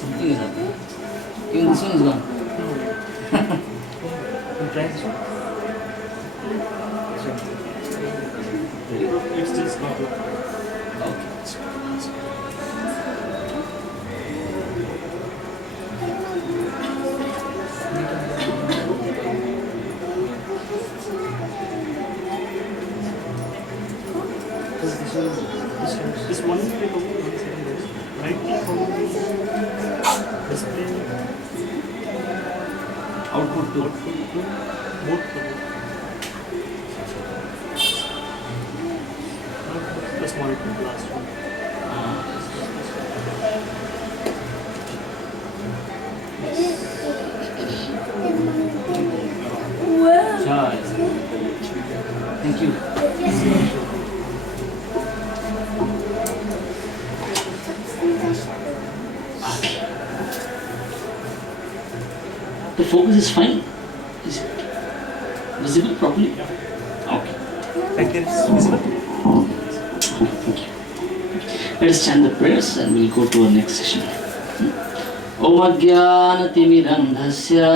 Something is happening. Even this one is gone. Try this one. It's just not okay. This one will take over 1 second. Right click on the display output to both the small to the last one. Thank you. The focus is fine. Is it visible properly? Okay. Like it's visible. Thank you. Let us chant the prayers and we'll go to our next session. Om Ajnanatimirandhasya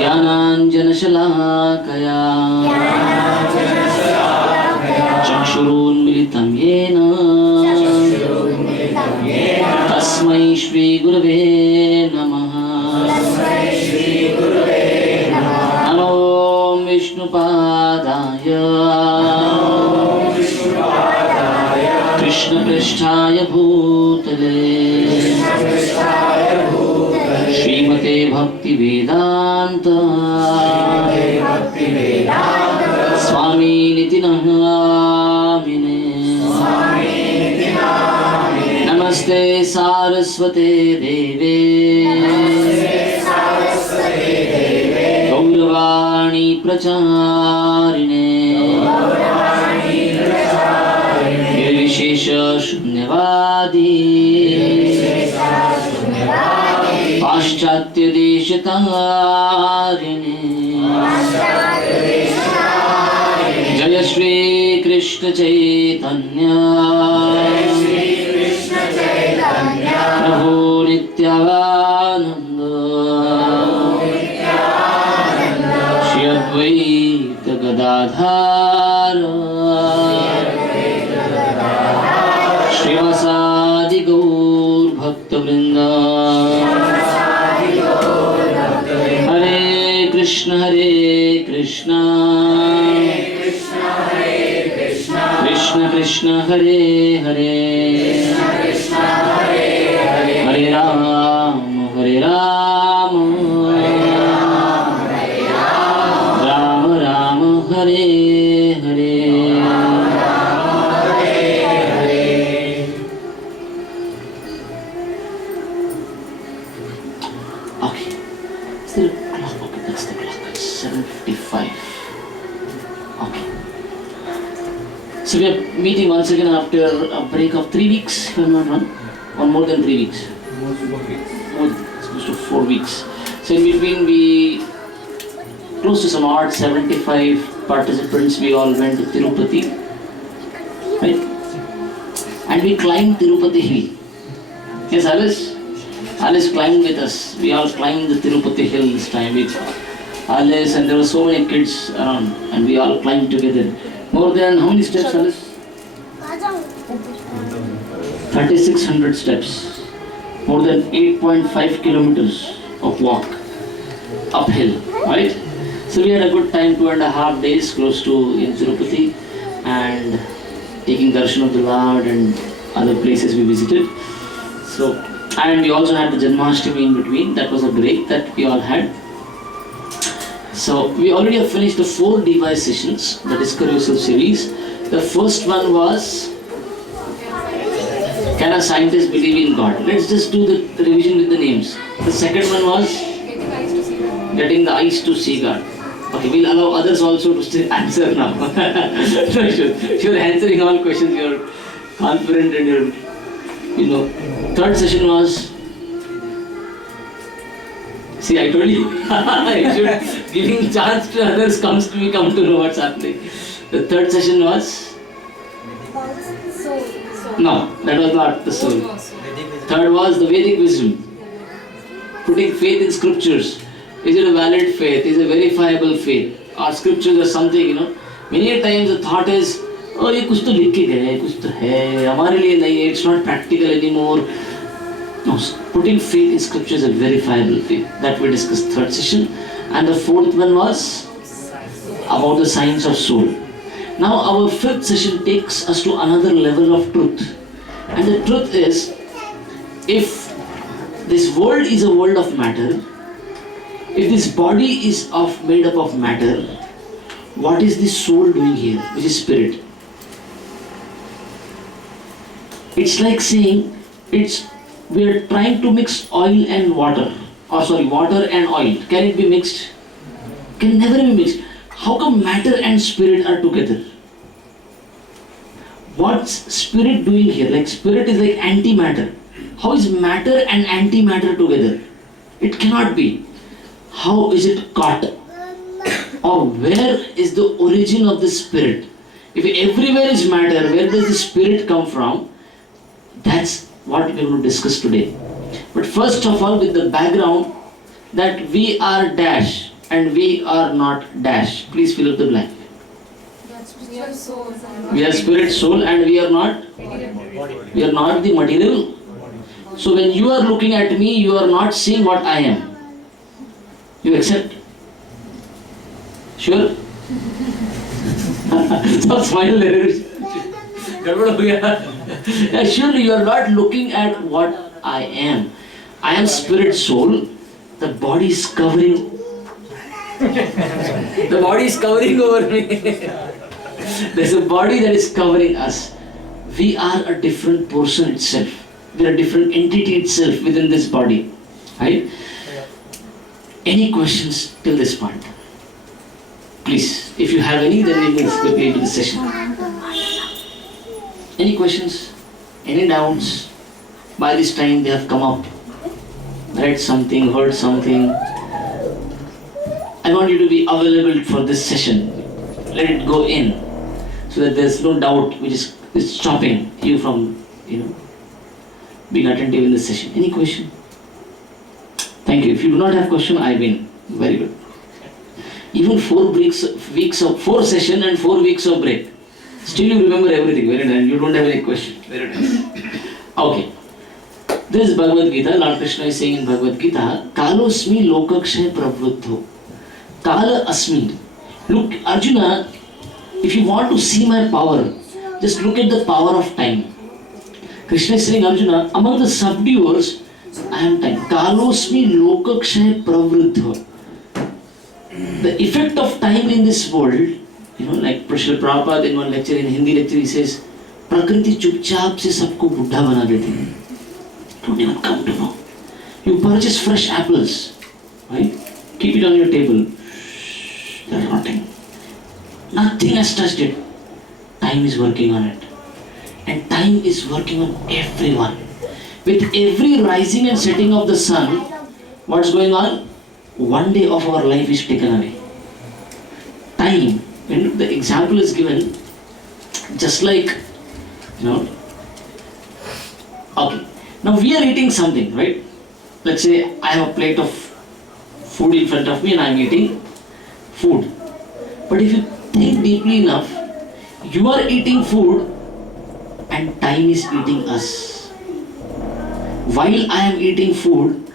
Jnananjanashalakaya Chakshurunmilitam yena Tasmai Shri Gurave Namaha Namo Vishnupadaya Krishna Pristhaya Bhutale Srimate Bhakti Vedanta Swami Niti Namine Namaste Saraswate Deve Gauravani Pracharine Nirvishesha Shunyavadi Paschatya Deshatarine Jaya Shri Krishna Chaitanya Prabhu Nityananda Shri Advaita Gadadhara Srivasadi Gaur Bhakta Vrinda Hare Krishna Krishna Krishna Hare Hare there a clock? Okay, that's the clock. It's 7:55. Okay. So we are meeting once again after a break of 3 weeks, if I'm not wrong, or more than 3 weeks. More, it's close to 4 weeks. So in between we, close to some odd 75 participants, we all went to Tirupati, right? And we climbed Tirupati hill. Yes, Alice climbed with us. We all climbed the Tirupati hill this time with Alice, and there were so many kids around, and we all climbed together. More than how many steps, Alice? 3,600 steps. More than 8.5 kilometers of walk uphill, right? So we had a good time, 2.5 days close to in Tirupati, and taking darshan of the Lord and other places we visited. So, and we also had the Janmashtami in between. That was a break that we all had. So we already have finished the 4 device sessions, the Discover Yourself series. The first one was, can a scientist believe in God? Let's just do the revision with the names. The second one was getting the eyes to see God. Okay, we'll allow others also to still answer now. You're answering all questions, you're confident and you're, Third session was, see, I told you, I should, giving chance to others come to know what's happening. The third session was? No, that was not the soul. Third was the Vedic wisdom. Putting faith in scriptures. Is it a valid faith? Is it a verifiable faith? Our scriptures are something, Many times the thought is, oh, ये कुछ तो लिख के गए, कुछ तो है, हमारे लिए नहीं है, it's not practical anymore. No, putting faith in scripture is a verifiable faith. That we discussed third session. And the fourth one was about the science of soul. Now our fifth session takes us to another level of truth. And the truth is, if this world is a world of matter, if this body is made up of matter, what is the soul doing here, which is spirit? It's like saying, we are trying to mix oil and water, water and oil. Can it be mixed? Can never be mixed. How come matter and spirit are together? What's spirit doing here? Like spirit is like antimatter. How is matter and antimatter together? It cannot be. How is it caught? Or where is the origin of the spirit? If everywhere is matter, where does the spirit come from? That's what we're going to discuss today. But first of all, with the background that we are dash and we are not dash. Please fill up the blank. We are spirit, soul, and we are not the material. So when you are looking at me, you are not seeing what I am. You accept? Sure? Stop smiling. Surely you are not looking at what I am. I am spirit, soul. The body is covering. The body is covering over me. There's a body that is covering us. We are a different person itself. We are a different entity itself within this body. Right? Any questions till this point? Please, if you have any, then we move quickly into the session. Any questions? Any doubts? By this time they have come up, read something, heard something. I want you to be available for this session. Let it go in, so that there's no doubt which is stopping you from, being attentive in this session. Any question? Thank you. If you do not have question, I win. Very good. Even 4 weeks of 4 session and 4 weeks of break. Still you remember everything. Very nice. You don't have any question. Very nice. Okay. This is Bhagavad Gita. Lord Krishna is saying in Bhagavad Gita, Kalosmi lokakshay pravruddho. Kala asmi. Look, Arjuna, if you want to see my power, just look at the power of time. Krishna is saying, Arjuna, among the subduers, I am time. Kalosmi lokakshay pravruddho. The effect of time in this world, like Srila Prabhupada in one lecture, in Hindi lecture, he says, Prakriti chupchap se sabko buddha bana deti hai. Don't even come to know. You purchase fresh apples, right? Keep it on your table. They're rotting. Nothing has touched it. Time is working on it. And time is working on everyone. With every rising and setting of the sun, what's going on? One day of our life is taken away. Time, when the example is given, just like, okay, now we are eating something, right? Let's say I have a plate of food in front of me and I'm eating food. But if you think deeply enough, you are eating food and time is eating us. While I am eating food,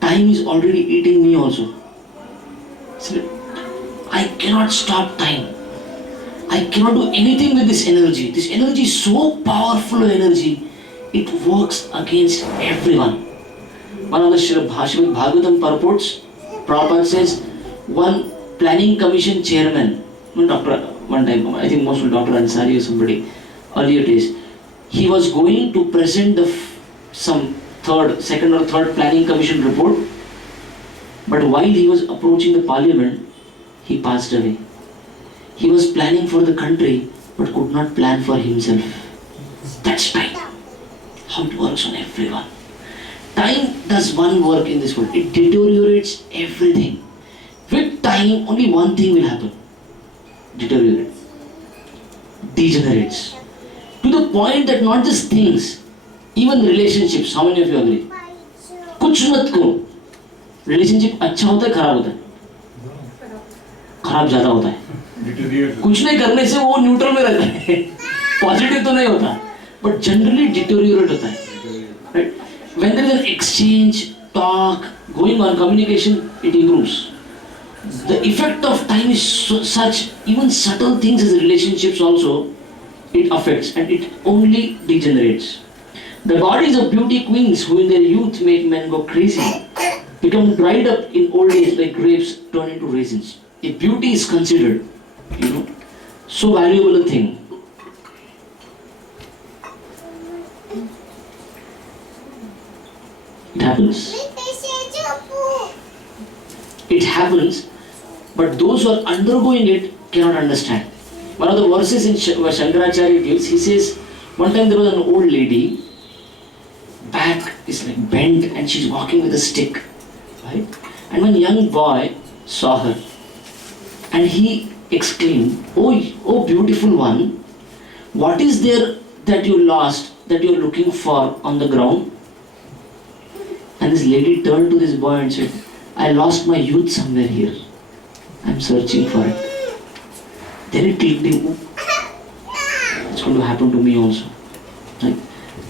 time is already eating me also. So I cannot stop time. I cannot do anything with this energy. This energy is so powerful energy, it works against everyone. One of the Srimad Bhagavatam purports, Prabhupada says, one planning commission chairman, one time, I think most Dr. Ansari or somebody, earlier days, he was going to present some second or third planning commission report, but while he was approaching the parliament, he passed away. He was planning for the country, but could not plan for himself. That's time. How it works on everyone. Time does one work in this world. It deteriorates everything. With time, only one thing will happen. Deteriorate. Degenerates. To the point that not just things, even relationships. How many of you agree? कुछ मत करो. Relationship अच्छा होता है, खराब होता है? खराब ज़्यादा होता है. कुछ नहीं करने से वो न्यूट्रल में रहता है. पॉजिटिव तो नहीं होता, but generally deteriorate होता है. Right? When there is an exchange, talk, going on, communication, it improves. The effect of time is such, even subtle things as relationships also, it affects and it only degenerates. The bodies of beauty queens who in their youth make men go crazy, become dried up in old age like grapes turn into raisins. If beauty is considered, so valuable a thing, it happens. It happens, but those who are undergoing it cannot understand. One of the verses in Shankaracharya gives, he says, one time there was an old lady, back is like bent and she's walking with a stick, right? And one young boy saw her and he exclaimed, oh beautiful one, what is there that you lost, that you're looking for on the ground? And this lady turned to this boy and said, I lost my youth somewhere here. I'm searching for it. Then it clicked in, it's going to happen to me also. Right?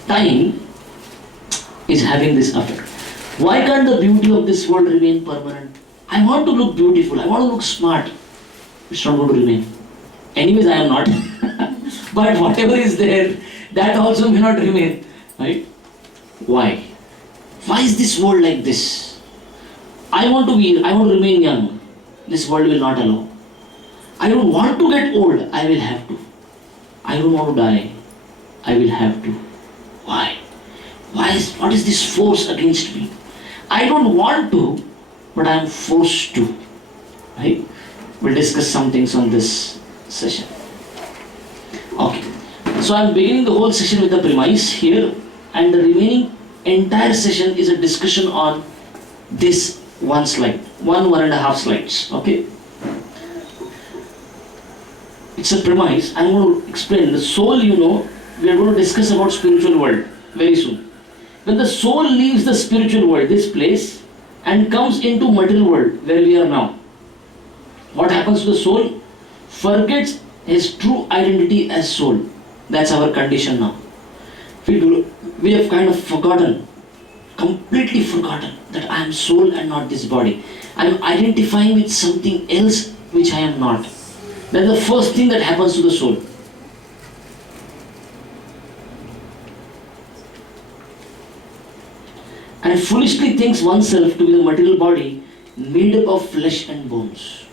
Time is having this effect. Why can't the beauty of this world remain permanent? I want to look beautiful, I want to look smart. It's not going to remain. Anyways, I am not. But whatever is there, that also may not remain. Right? Why? Why is this world like this? I want to remain young. This world will not allow. I don't want to get old. I will have to. I don't want to die. I will have to. Why? What is this force against me? I don't want to, but I am forced to. Right? We'll discuss some things on this session. Okay. So I'm beginning the whole session with the premise here, and the remaining entire session is a discussion on this one slide, one and a half slides. Okay. It's a premise. I'm going to explain. The soul, we are going to discuss about spiritual world very soon. When the soul leaves the spiritual world, this place, and comes into material world where we are now, what happens to the soul? Forgets his true identity as soul. That's our condition now. We have kind of forgotten, completely forgotten that I am soul and not this body. I am identifying with something else which I am not. That's the first thing that happens to the soul. And foolishly thinks oneself to be the material body made up of flesh and bones.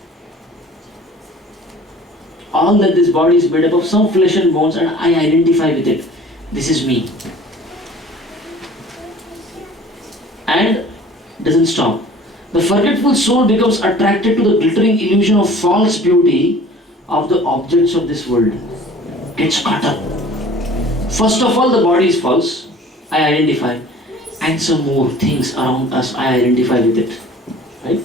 All that this body is made up of some flesh and bones, and I identify with it. This is me. And doesn't stop. The forgetful soul becomes attracted to the glittering illusion of false beauty of the objects of this world. Gets caught up. First of all, the body is false. I identify. And some more things around us, I identify with it. Right?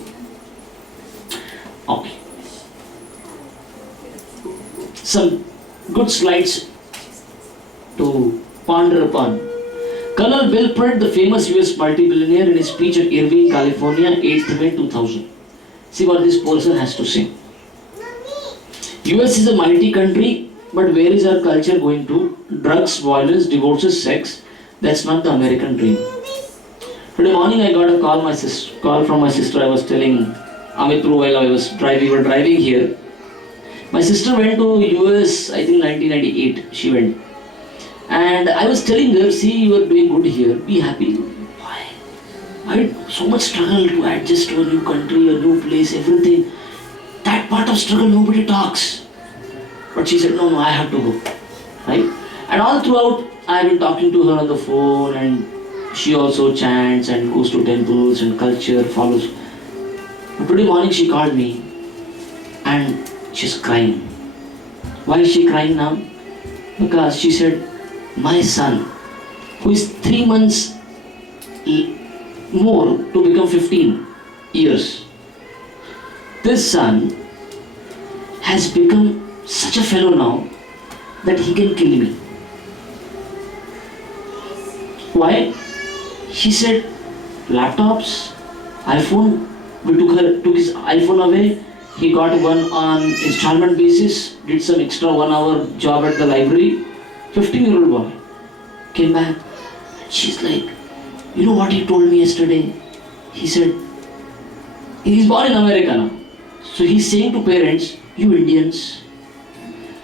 Okay. Some good slides to ponder upon. Colonel Bill Pratt, the famous US multi-billionaire, in his speech at Irvine, California, 8th May 2000. See what this person has to say. US is a mighty country, but where is our culture going to? Drugs, violence, divorces, sex. That's not the American dream. Today morning I got a call from my sister. I was telling Amit while we were driving here. My sister went to US, I think 1998, she went. And I was telling her, see, you are doing good here, be happy. Why? Why so much struggle to adjust to a new country, a new place, everything. That part of struggle nobody talks. But she said, no, I have to go. Right? And all throughout, I have been talking to her on the phone, and she also chants and goes to temples and culture follows. But today morning she called me and she's crying. Why is she crying now? Because she said, my son, who is 3 months more to become 15 years, this son has become such a fellow now that he can kill me. Why? She said, laptops, iPhone, we took his iPhone away, he got one on installment basis, did some extra 1 hour job at the library. 15-year-old boy came back. She's like, you know what he told me yesterday? He said, he's born in America now. So he's saying to parents, you Indians,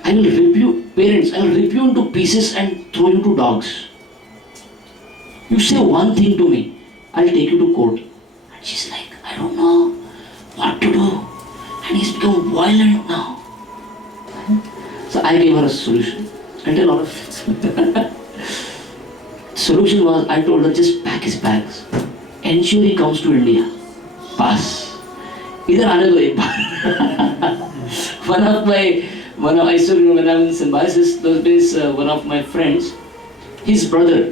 I will rip you, parents, I will rip you into pieces and throw you to dogs. You say one thing to me, I'll take you to court. And she's like, I don't know what to do. And he's become violent now. So I gave her a solution. I tell all of it. Solution was, I told her, just pack his bags. Ensure he comes to India. Pass. Either आने दो एक बार. I still remember when I was in Symbiosis, those days, one of my friends, his brother,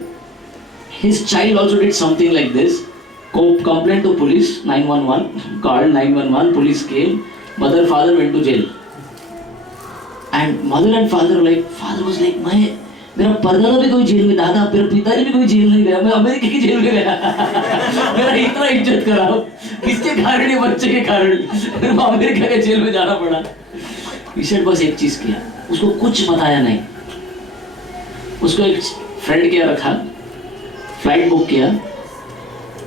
his child also did something like this. Complained to police, 911, called 911, police came, mother, father went to jail. And mother and father was like, मेरा परदादा भी कोई jail में, दादा मेरा पिताजी भी कोई जेल नहीं गया, मैं अमेरिका की जेल में गया. मेरा इतना इज्जत कराओ, किसके कारण ये बच्चे के कारण मेरे को अमेरिका के जेल में जाना पड़ा. ईश्वर बस एक चीज किया, उसको कुछ बताया नहीं. उसको एक फ्रेंड के यहाँ रखा, फ्लाइट बुक किया,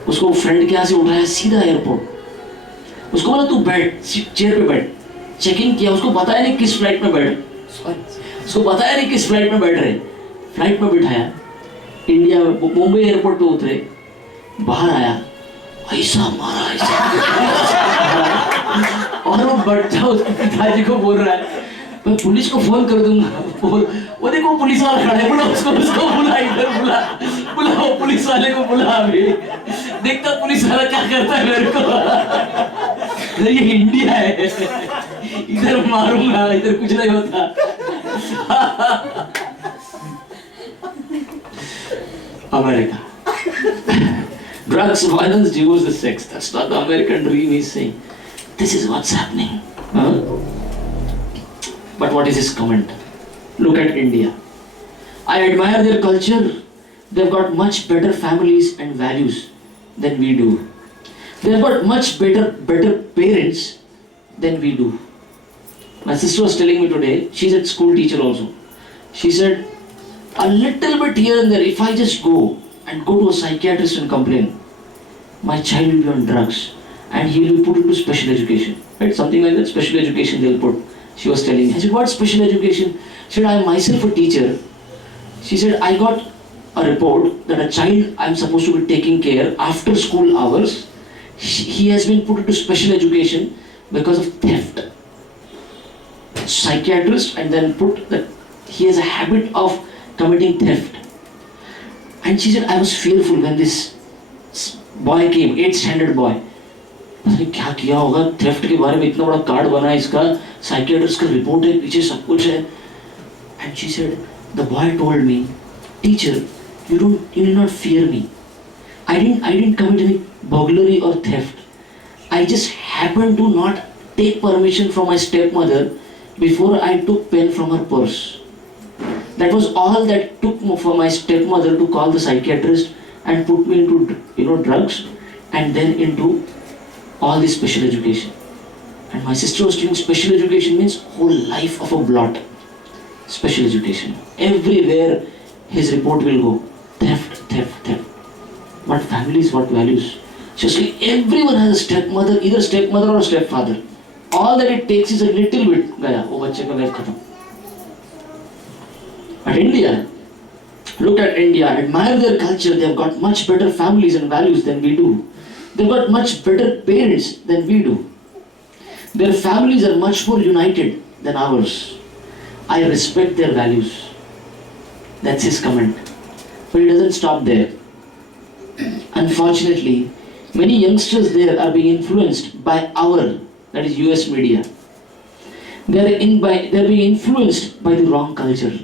उसको फ्रेंड के यहाँ से उठाया सीधा एयरपोर्ट. उसको बोला तू बैठ, चेयर पे बैठ. चेकिंग किया, उसको बताया नहीं किस फ्लाइट में बैठ, उसको बताया नहीं किस फ्लाइट में बैठ रहे. फ्लाइट में बिठाया, इंडिया में मुंबई एयरपोर्ट पे उतरे, बाहर आया, ऐसा मारा ऐसा. और वो बच्चा उसके पिताजी को बोल रहा है, मैं पुलिस को फोन कर दूंगा. वो देखो पुलिस वाला खड़ा है, बोला उसको बुला, इधर बुला वो पुलिस वाले को बुला. अभी देखता पुलिस वाला क्या करता है मेरे को. ये इंडिया है, इधर मारूंगा, इधर कुछ नहीं होता. America. Drugs, violence, divorce, sex. That's not the American dream, he's saying. This is what's happening. Huh? But what is his comment? Look at India. I admire their culture. They've got much better families and values than we do. They've got much better parents than we do. My sister was telling me today, she's a school teacher also. She said, a little bit here and there, if I just go to a psychiatrist and complain, my child will be on drugs and he will be put into special education. Right? Something like that, special education they'll put. She was telling me. I said, what special education? She said, I am myself a teacher. She said, I got a report that a child I'm supposed to be taking care after school hours, he has been put into special education because of theft. Psychiatrist, and then put that he has a habit of committing theft. And she said, I was fearful when this boy came, 8th standard boy. उसने क्या किया होगा, theft के बारे में इतना बड़ा card बना है इसका, साइकियाट्रिस्ट का रिपोर्ट है, पीछे सब कुछ है. And she said, the boy told me, teacher, you need not fear me. I didn't commit any burglary or theft. I just happened to not take permission from my stepmother before I took pen from her purse. That was all that took for my stepmother to call the psychiatrist and put me into drugs and then into all this special education. And my sister was doing special education means whole life of a blot. Special education. Everywhere his report will go. Theft, theft, theft. What families, what values. Just like everyone has a stepmother, either stepmother or stepfather. All that it takes is a little bit. गया वो बच्चे का life खत्म. But India, look at India, admire their culture. They have got much better families and values than we do. They've got much better parents than we do. Their families are much more united than ours. I respect their values. That's his comment. But it doesn't stop there. Unfortunately, many youngsters there are being influenced by that is US media. They are being influenced by the wrong culture.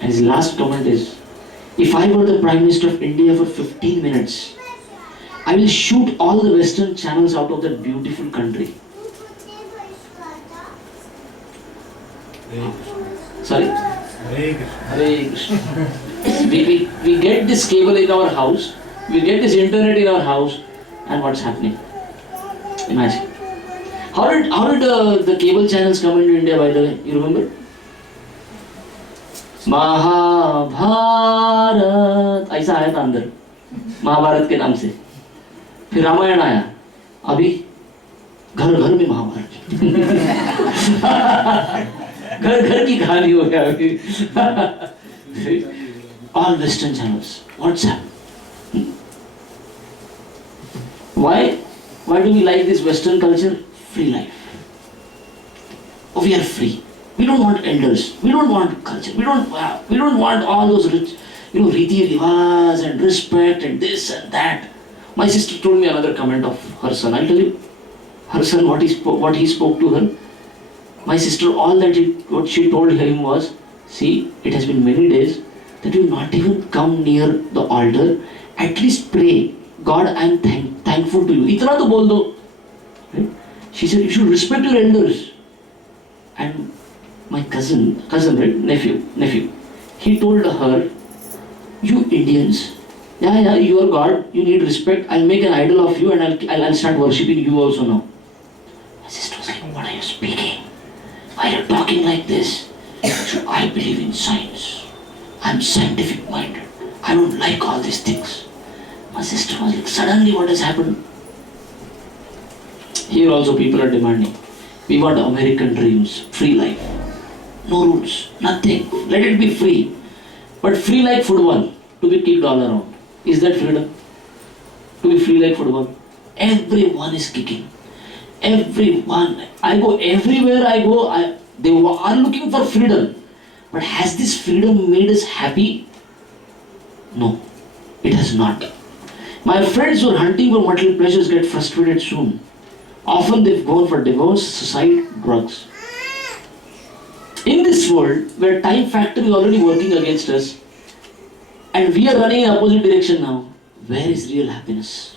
And his last comment is, if I were the Prime Minister of India for 15 minutes, I will shoot all the Western channels out of that beautiful country. Sorry? Hare Krishna. We get this cable in our house, we get this internet in our house, and what's happening? Imagine. How did the cable channels come into India, by the way? You remember? Mahabharat ऐसा आया था अंदर, महाभारत के नाम से. फिर रामायण आया, अभी घर घर में महाभारत. घर घर की कहानी हो गया अभी. All Western channels. What's happened? Why do we like this Western culture? Free life. Oh, we are free. We don't want elders. We don't want culture. We don't want all those rich, riti rivas and respect and this and that. My sister told me another comment of her son. I'll tell you, her son what he spoke to her. My sister, what she told him was, see, it has been many days that you not even come near the altar. At least pray, God, I am thankful to you. Itna to bol do. Right? She said, you should respect your elders. And my cousin, right, nephew, he told her, you Indians, yeah, you are God, you need respect. I'll make an idol of you and I'll start worshipping you also now. My sister was like, what are you speaking? Why are you talking like this? So I believe in science. I'm scientific minded. I don't like all these things. My sister was like, suddenly what has happened? Here also people are demanding. We want American dreams, free life. No rules, nothing. Let it be free. But free like football, to be kicked all around. Is that freedom? To be free like football? Everyone is kicking. Everyone. Everywhere I go, they are looking for freedom. But has this freedom made us happy? No, it has not. My friends who are hunting for material pleasures get frustrated soon. Often they've gone for divorce, suicide, drugs. In this world, where time factor is already working against us, and we are running in opposite direction now, where is real happiness?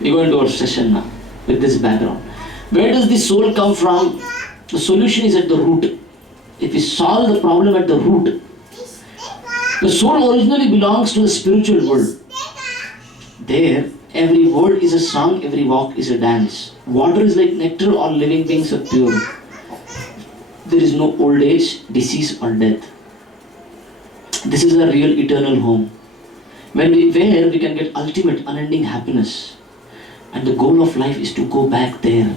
We go into our session now with this background. Where does the soul come from? The solution is at the root. If we solve the problem at the root, the soul originally belongs to the spiritual world. There, every word is a song, every walk is a dance. Water is like nectar, all living beings are pure. There is no old age, disease or death. This is our real eternal home. Where we can get ultimate unending happiness. And the goal of life is to go back there.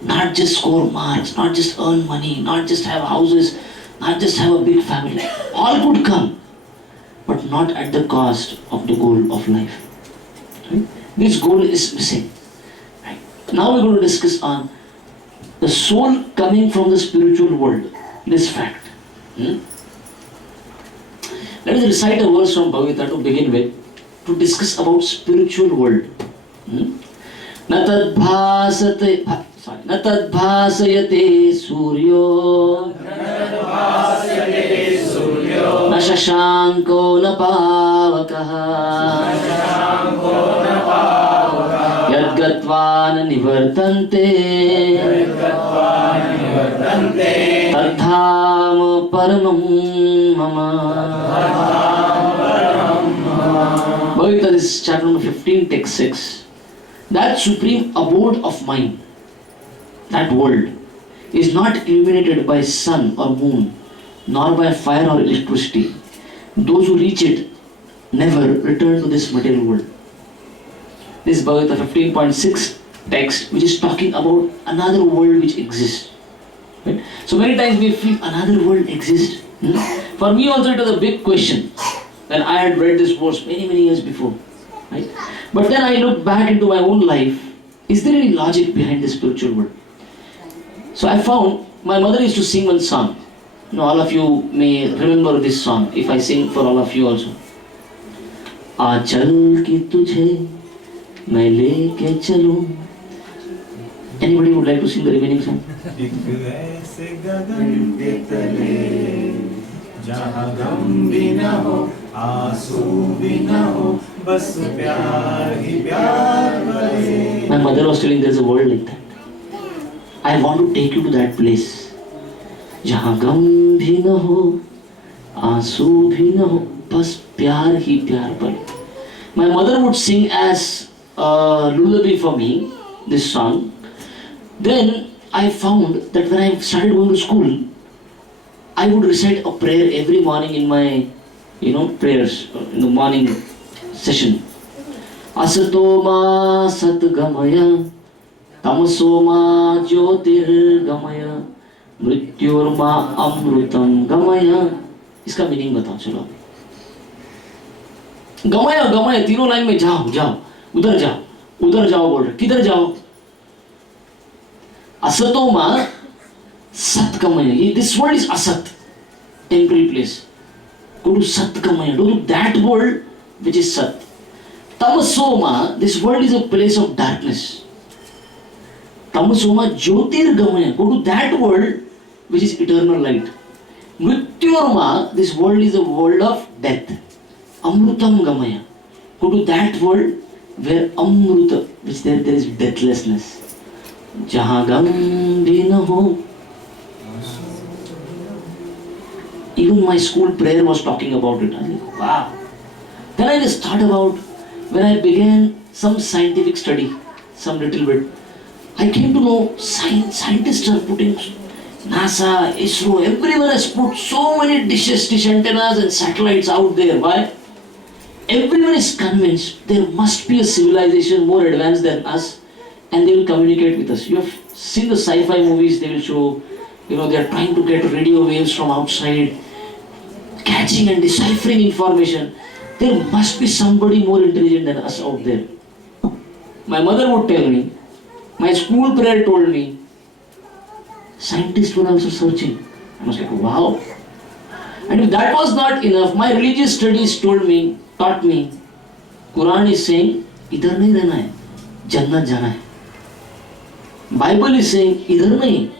Not just score marks, not just earn money, not just have houses, not just have a big family. All could come, but not at the cost of the goal of life. Right? This goal is missing. Right? Now we're going to discuss on the soul coming from the spiritual world. This fact. Let us recite a verse from Bhagavad Gita to begin with, to discuss about spiritual world. न तद्भासयते सूर्यो न शशांको न पावकः यद्गत्वा न निवर्तन्ते तद्धाम परमं मम. Bhagavad Gita, chapter number 15, text 6. That supreme abode of mind, that world, is not illuminated by sun or moon, nor by fire or electricity. Those who reach it never return to this material world. This is Bhagavad Gita 15.6 text, which is talking about another world which exists. Right? So many times we feel another world exists. For me also it was a big question when I had read this verse many years before. Right? But then I looked back into my own life. Is there any logic behind the spiritual world? So I found my mother used to sing one song. All of you may remember this song if I sing for all of you also. आचल की तुझे मैं लेके चलूं. Anybody would like to sing the remaining song? एक ऐसे गगन के तले जहाँ गम भी न हो आंसू भी न हो बस प्यार ही प्यार बने. My mother was telling there's a world like that. I want to take you to that place. जहाँ गम भी न हो आंसू भी न हो बस प्यार ही प्यार बने. My mother would sing as a lullaby for me this song. Then I found that when I started going to school, I would recite a prayer every morning in my prayers in the morning session. Asatoma satgamaya tamasoma jyotirgamaya mrityorma amrutam gamaya. इसका meaning बताओ चलो. गमया गमया तीनों line में जाओ जाओ उधर बोल रहे. किधर जाओ? असतोमा satgamaya. This world is asat, temporary place. Go to satgamaya, go to that world which is sat. Tamasoma, this world is a place of darkness. Tamasoma jyotirgamaya, go to that world which is eternal light. Mrityorma, this world is a world of death. Amrutam gamaya, go to that world where amruta, which there is deathlessness. Jahan gam bhi na ho. Even my school prayer was talking about it. I was like, wow. Then I just thought about when I began some scientific study, some little bit. I came to know scientists are putting NASA, ISRO, everyone has put so many dish antennas and satellites out there. Why? Everyone is convinced there must be a civilization more advanced than us and they will communicate with us. You have seen the sci-fi movies, they will show, they are trying to get radio waves from outside, catching and deciphering information. There must be somebody more intelligent than us out there. My mother would tell me, my school prayer told me, scientists were also searching. I was like, wow. And if that was not enough, my religious studies taught me, Quran is saying, idhar nahi rehna hai, Jannat jana hai. Bible is saying, idhar nahi,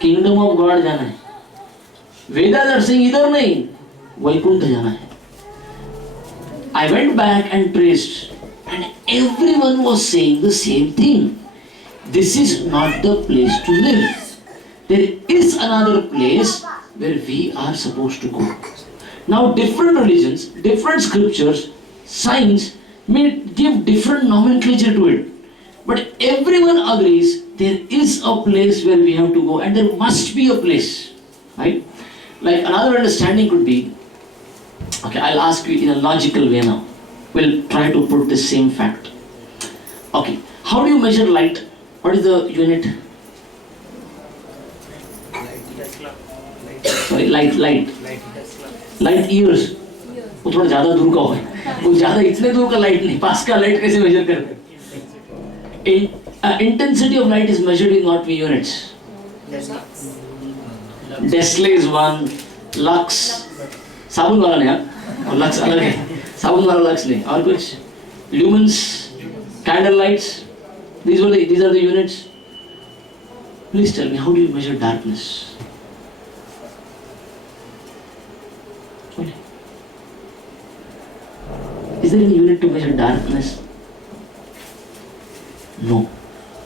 Kingdom of God jana hai. Vedas are saying, idhar nahi, Vaikuntha jana hai. I went back and traced, and everyone was saying the same thing. This is not the place to live. There is another place where we are supposed to go. Now different religions, different scriptures, science may give different nomenclature to it. But everyone agrees there is a place where we have to go and there must be a place. Right? Like another understanding could be, okay, I'll ask you in a logical way now. We'll try to put the same fact. Okay, how do you measure light? What is the unit? Sorry, light years. वो थोड़ा ज़्यादा दूर का है. वो ज़्यादा इतने दूर का लाइट नहीं. पास का लाइट कैसे मेजर करते हैं? Intensity of light is measured in what units? Desla is one. Lux. साबुन वाला नहीं, और लक्स अलग है. साबुन वाला लक्स नहीं. और कुछ lumens, candle lights. These are the units. Please tell me, how do you measure darkness? Okay. Is there any unit to measure darkness? No.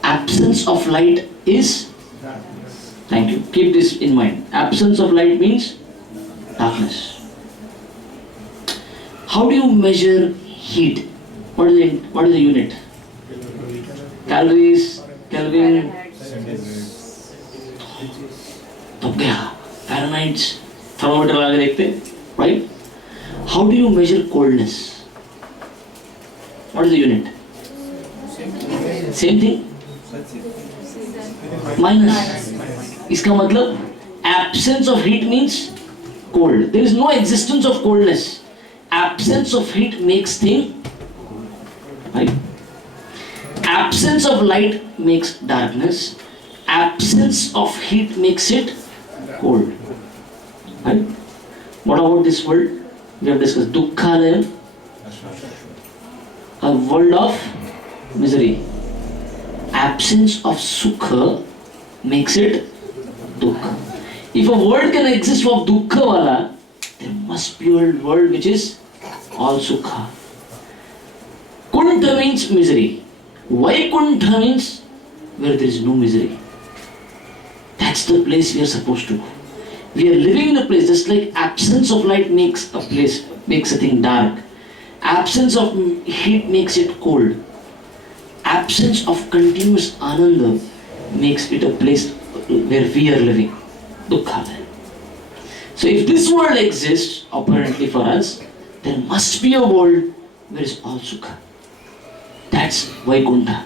Absence of light is? Thank you. Keep this in mind. Absence of light means darkness. How do you measure heat? What is the unit? Calories, Kelvin, तब गया Fahrenheit, thermometer लगा के देखते, right? How do you measure coldness? What is the unit? Same thing? Minus. इसका मतलब absence of heat means cold. There is no existence of coldness. Absence of heat makes thing, right? Absence of light makes darkness. Absence of heat makes it cold. Right? What about this world? We have discussed Dukkhalayam, a world of misery. Absence of Sukha makes it Dukkha. If a world can exist of Dukkha wala, there must be a world which is all Sukha. Kuntha means misery. Vaikuntha means where there is no misery. That's the place we are supposed to go. We are living in a place just like absence of light makes a place, makes a thing dark. Absence of heat makes it cold. Absence of continuous ananda makes it a place where we are living. Dukkha. So if this world exists, apparently for us, there must be a world where is all Sukha. That's Vaikuntha,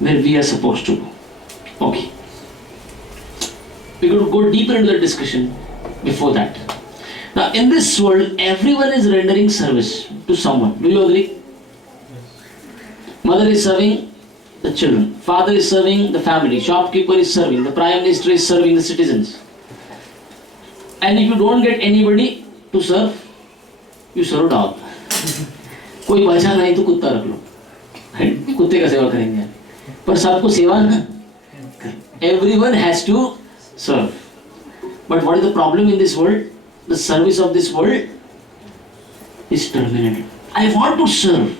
where we are supposed to go. Okay. We could go deeper into the discussion before that. Now, in this world, everyone is rendering service to someone. Do you agree? Mother is serving the children. Father is serving the family. Shopkeeper is serving. The Prime Minister is serving the citizens. And if you don't get anybody to serve, you serve dog. कोई बचा नहीं तो कुत्ता रख लो. कुत्ते का सेवा करेंगे. पर सबको सेवा ना. Everyone has to serve. But what is the problem in this world? The service of this world is terminated. I want to serve.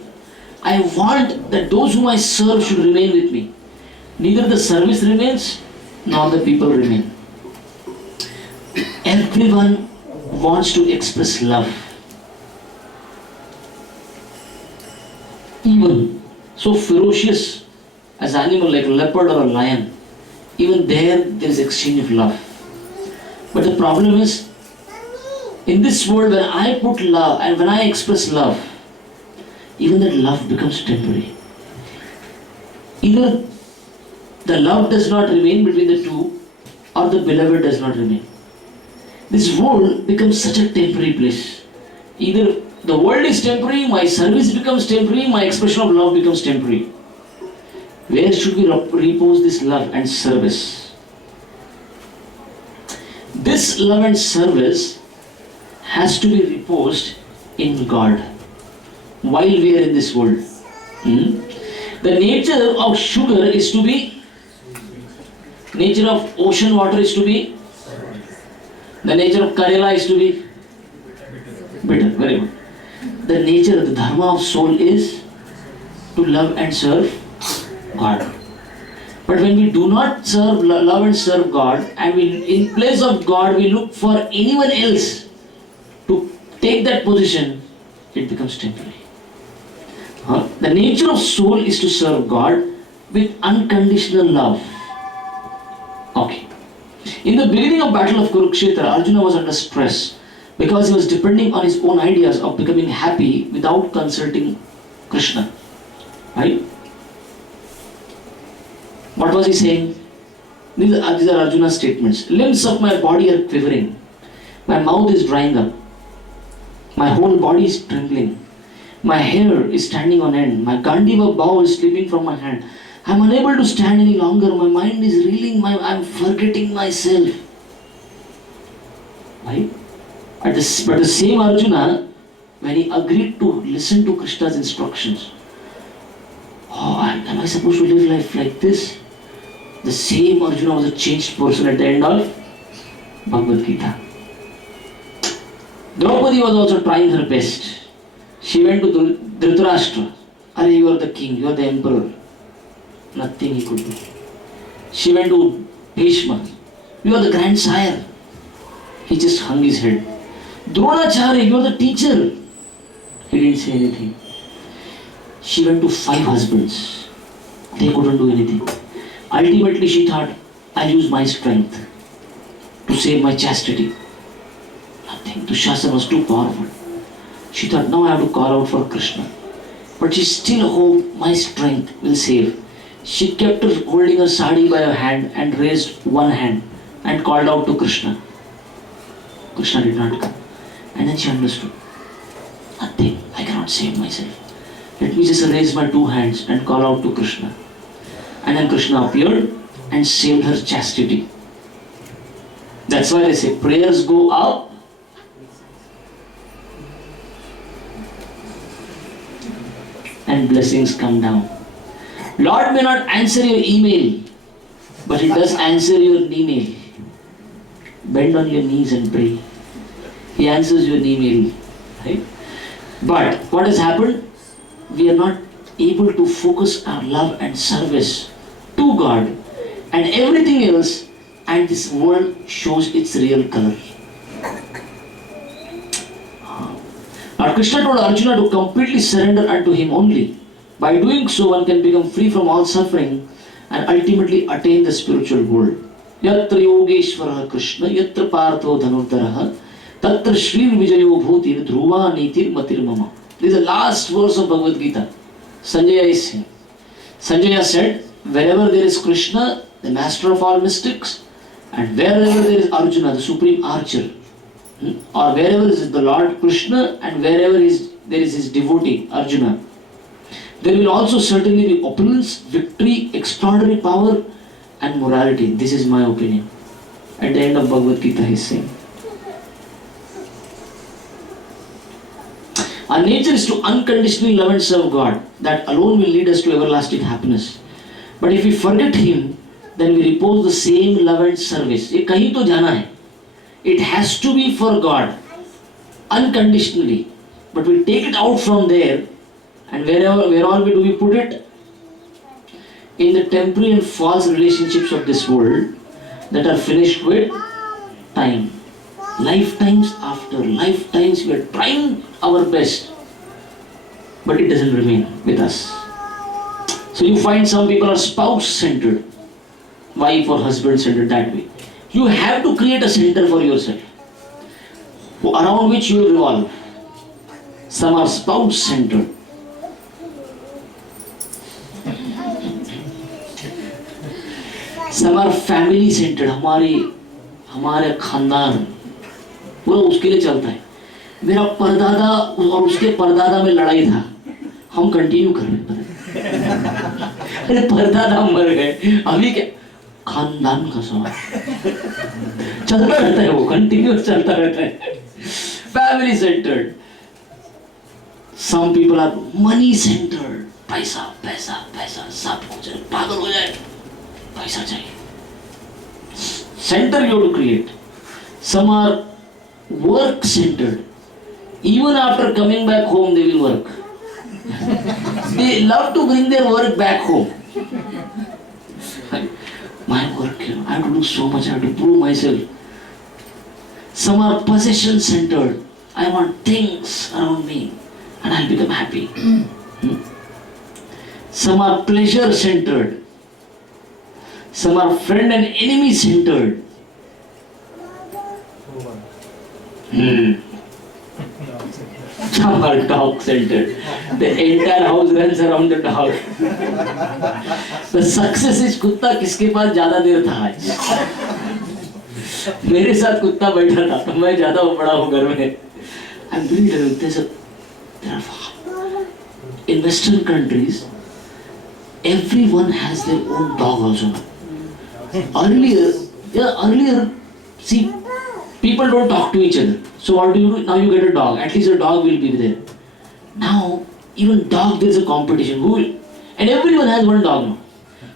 I want that those whom I serve should remain with me. Neither the service remains, nor the people remain. Everyone wants to express love. Even so ferocious as an animal like a leopard or a lion, even there is exchange of love. But the problem is, in this world when I put love and when I express love, even that love becomes temporary. Either the love does not remain between the two, or the beloved does not remain. This world becomes such a temporary place. Either the world is temporary, my service becomes temporary, my expression of love becomes temporary. Where should we repose this love and service? This love and service has to be reposed in God while we are in this world. The nature of sugar is to be, nature of ocean water is to be, the nature of Karela is to be bitter. Very good. The nature, the dharma of soul is to love and serve God. But when we do not love and serve God, and in place of God we look for anyone else to take that position, it becomes temporary. The nature of soul is to serve God with unconditional love. Okay. In the beginning of Battle of Kurukshetra, Arjuna was under stress because he was depending on his own ideas of becoming happy without consulting Krishna. Right? What was he saying? These are Arjuna's statements. Limbs of my body are quivering. My mouth is drying up. My whole body is trembling. My hair is standing on end. My Gandiva bow is slipping from my hand. I am unable to stand any longer. My mind is reeling. I am forgetting myself. Right? But the same Arjuna, when he agreed to listen to Krishna's instructions, Oh, am I supposed to live life like this? The same Arjuna was a changed person at the end of Bhagavad Gita. Draupadi was also trying her best. She went to Dhritarashtra. Are you are the king, you are the emperor. Nothing he could do. She went to Bhishma. You are the grandsire. He just hung his head. Dronacharya, you are the teacher. He didn't say anything. She went to 5 husbands. They couldn't do anything. Ultimately she thought, I'll use my strength to save my chastity. Nothing. Dushasana was too powerful. She thought, now I have to call out for Krishna. But she still hoped my strength will save. She kept holding her sari by her hand and raised one hand and called out to Krishna. Krishna did not come. And then she understood. Nothing. I cannot save myself. Let me just raise my 2 hands and call out to Krishna. And then Krishna appeared and saved her chastity. That's why they say prayers go up and blessings come down. Lord may not answer your email, but He does answer your email. Bend on your knees and pray. He answers your email. Right? But what has happened? We are not able to focus our love and service to God and everything else, and this world shows its real color. Now Krishna told Arjuna to completely surrender unto him only. By doing so, one can become free from all suffering and ultimately attain the spiritual goal. Yatra Yogeshwara Krishna, Yatra Partho Dhanurdaraha, Tatra Shri Vijayo Bhutir Dhruva Nitir Matir Mama. This is the last verse of Bhagavad Gita. Sanjaya is saying. Sanjaya said, wherever there is Krishna, the master of all mystics, and wherever there is Arjuna, the supreme archer, or wherever is the Lord Krishna and wherever there is his devotee, Arjuna, there will also certainly be opulence, victory, extraordinary power and morality. This is my opinion. At the end of Bhagavad Gita he is saying. Our nature is to unconditionally love and serve God. That alone will lead us to everlasting happiness. But if we forget Him, then we repose the same love and service. ये कहीं तो जाना है. It has to be for God, unconditionally. But we take it out from there, and where all do we put it? In the temporary and false relationships of this world that are finished with time. Lifetimes after lifetimes we are trying our best, but it doesn't remain with us. So you find some people are spouse-centered, wife or husband-centered that way. You have to create a center for yourself around which you will revolve. Some are spouse-centered. Some are family-centered. हमारे खानदान पूरा उसके लिए चलता है. मेरा परदादा और उसके परदादा में लड़ाई था, हम कंटिन्यू कर रहे हैं. अरे परदादा मर गए, अभी क्या? खानदान का सवाल चलता रहता है, वो कंटिन्यूस चलता रहता है. Family centred. Some people are money centred. पैसा पैसा पैसा, सब कुछ पागल हो जाए, पैसा चाहिए. Center you have to create. Some are work centered. Even after coming back home, they will work. They love to bring their work back home. My work, I have to do so much, I have to prove myself. Some are possession centered. I want things around me and I'll become happy. Some are pleasure centered. Some are friend and enemy centered. Some are dog centered. The entire house runs around the dog. The success is कुत्ता किसके पास ज्यादा देर था आज. मेरे साथ कुत्ता बैठा था तो मैं ज्यादा बड़ा हूँ घर में. I'm doing it. In Western countries, everyone has their own dog also. Earlier, see, people don't talk to each other. So what do? Now you get a dog. At least a dog will be there. Now, even dog, there is a competition. And everyone has one dog now.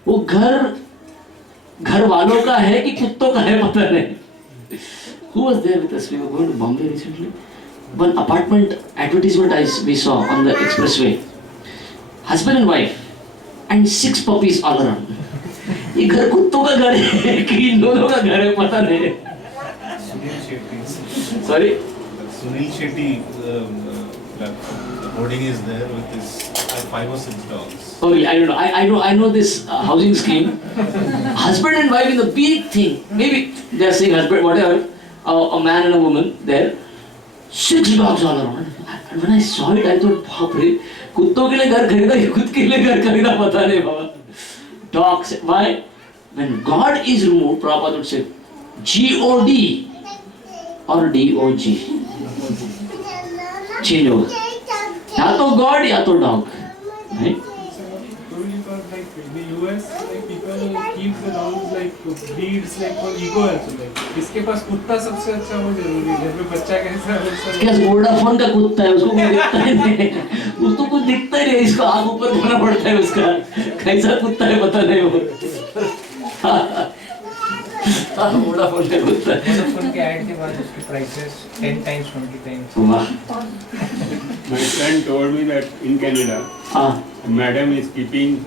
वो घर वालों का है कि कुत्तों का है पता नहीं. Who was there with us? We were going to Bombay recently. One apartment advertisement we saw on the expressway. Husband and wife and 6 puppies all around. ये घर कुत्तों का घर है कि इन दोनों का घर है पता नहीं. Sunil Shetty. Sorry. Sunil Shetty, the hoarding is there with his 5 or 6 dogs. Oh, I don't know. I know this housing scheme. Husband and wife is a big thing. Maybe they are saying husband, whatever. A man and a woman there. 6 dogs all around. And when I saw it, I thought, बाप रे, कुत्तों के लिए घर खरीदा या खुद के लिए घर खरीदा पता नहीं बाबा. Dogs. Why? When God is removed, Prabhupada would say G-O-D or D-O-G. Change होगा. या तो God या तो dog. Right? Like in the US, like people keep the dogs like breeds like for ego also. Like इसके पास कुत्ता सबसे अच्छा वो जरूरी है. घर में बच्चा कैसा है वैसा. क्या वोडाफोन का कुत्ता है, उसको कुछ दिखता ही नहीं, उसको कुछ दिखता ही नहीं, इसको आग ऊपर करना पड़ता है उसका. कैसा कुत्ता है पता नहीं वो. वोडाफोन का कुत्ता है. वोडाफोन के ऐड के बाद उसकी प्राइसेस 10 times 20 times. वाह. My friend told me that in Canada, हाँ. a madam is keeping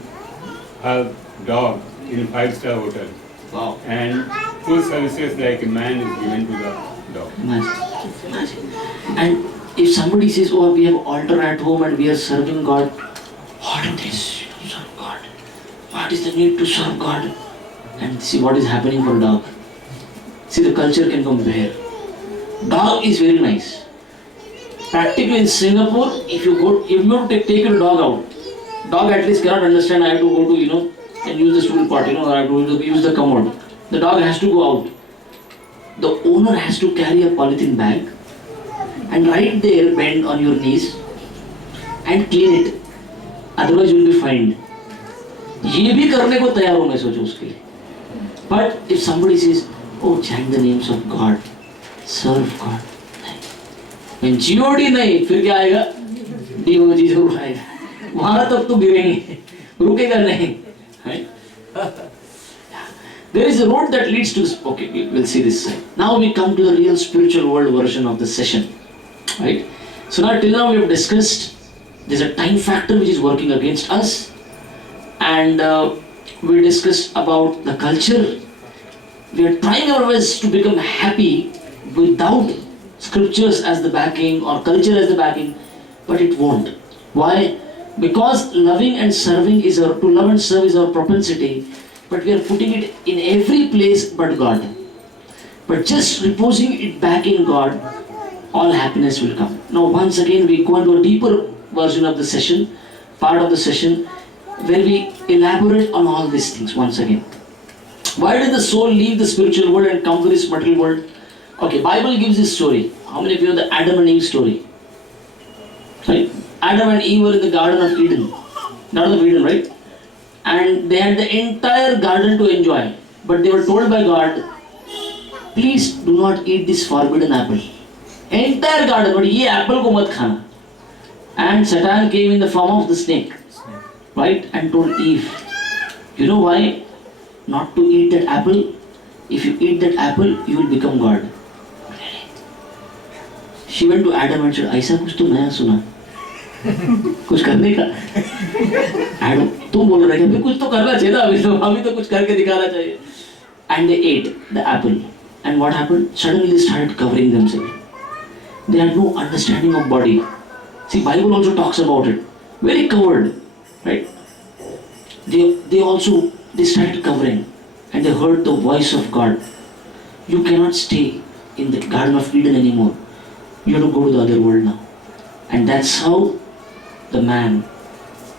her dog in a 5-star hotel, Wow. and full services like a man is given to the dog. Imagine. And if somebody says, oh, we have altar at home and we are serving God, what it is to serve God? What is the need to serve God? And see what is happening for dog. See, the culture can compare. Dog is very nice. Practically in Singapore, if you take your dog out, dog at least cannot understand I have to go to, and use the stool pot, or I have to use the commode. The dog has to go out. The owner has to carry a polythene bag and right there bend on your knees and clean it. Otherwise you will be fined. ये भी करने को तैयार हो, मैं सोचो उसके लिए. But if somebody says, oh, chant the names of God, serve God. नहीं. G-O-D नहीं, फिर क्या आएगा? D-O-G जरूर आएगा. वहां तक तो गिरेंगे, रुकेगा नहीं. There is a road that leads to this. Okay, we'll see this side. Now we come to the real spiritual world version of the session, right? So now till now we have discussed there's a time factor which is working against us, and we discussed about the culture. We are trying our best to become happy without scriptures as the backing or culture as the backing, but it won't. Why? Because loving and serving to love and serve is our propensity, but we are putting it in every place but God. But just reposing it back in God, all happiness will come. Now once again we go into a deeper version of the session, part of the session, where we elaborate on all these things once again. Why did the soul leave the spiritual world and come to this material world? Okay, Bible gives this story. How many of you know the Adam and Eve story? Right? Adam and Eve were in the Garden of Eden. Garden of Eden, right? And they had the entire garden to enjoy. But they were told by God, please do not eat this forbidden apple. Entire garden, but ye apple ko mat khana. And Satan came in the form of the snake, right? And told Eve, you know why not to eat that apple? If you eat that apple, you will become God. She went to Adam and said, ऐसा कुछ तो नया सुना, कुछ करने का. Adam, तुम बोल रहे हो कुछ तो करना चाहिए था, अभी तो कुछ करके दिखाना चाहिए. And they ate the apple. And what happened? Suddenly they started covering themselves. They had no understanding of body. See, Bible also talks about it. Very covered, right? They started covering, and they heard the voice of God. You cannot stay in the Garden of Eden anymore. You have to go to the other world now. And that's how the man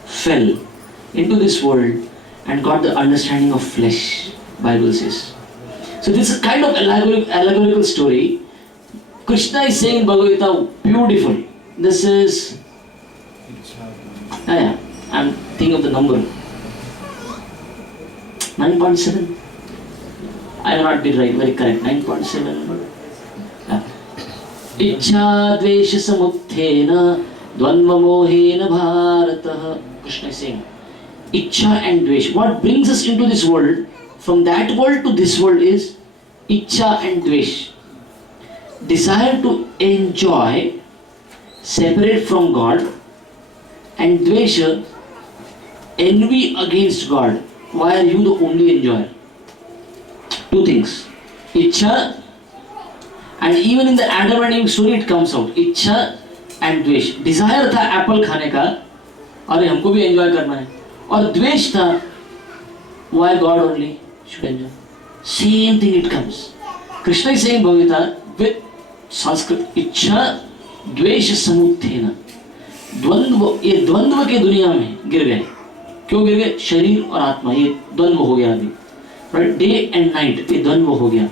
fell into this world and got the understanding of flesh, Bible says. So this is a kind of allegorical story. Krishna is saying in Bhagavad Gita, beautiful. This is, I'm thinking of the number. 9.7. I will not be right, very correct. 9.7. Ichha dvesha samuthena dvanva mohena bharata. Krishna is saying, Ichha and Dvesh. What brings us into this world, from that world to this world, is Ichha and Dvesh. Desire to enjoy, separate from God, and Dvesha, envy against God. Why are you the only enjoyer? Two things. Ichha, and even in the Adam and Eve story it comes out. Ichha and Dvesh. Desire था Apple खाने का, अरे हमको भी enjoy करना है, और द्वेष था, why God only should enjoy? Same thing it comes. Krishna is saying Bhavita with Sanskrit, इच्छा द्वेष समुत्थेन. द्वंद्व, ये द्वंद्व के दुनिया में गिर गए. क्यों गिर गए? शरीर और आत्मा, ये द्वंद्व हो गया अभी. राइट, डे एंड नाइट ये द्वंद्व हो गया.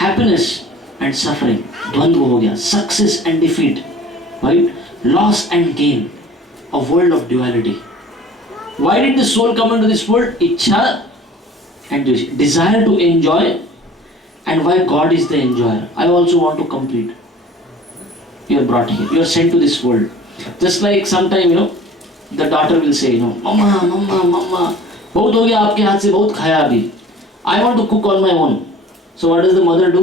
हैप्पीनेस एंड सफरिंग द्वंद्व हो गया. Success and defeat, right, loss and gain, a world of duality. Why did the soul come into this world? Ichha and desire to enjoy, and why God is the enjoyer. I also want to complete. You are brought here. You are sent to this world. Just like sometime, the daughter will say, Mama, Mama, Mama, बहुत हो गया आपके हाथ से, बहुत खाया अभी. I want to cook on my own. So what does the mother do?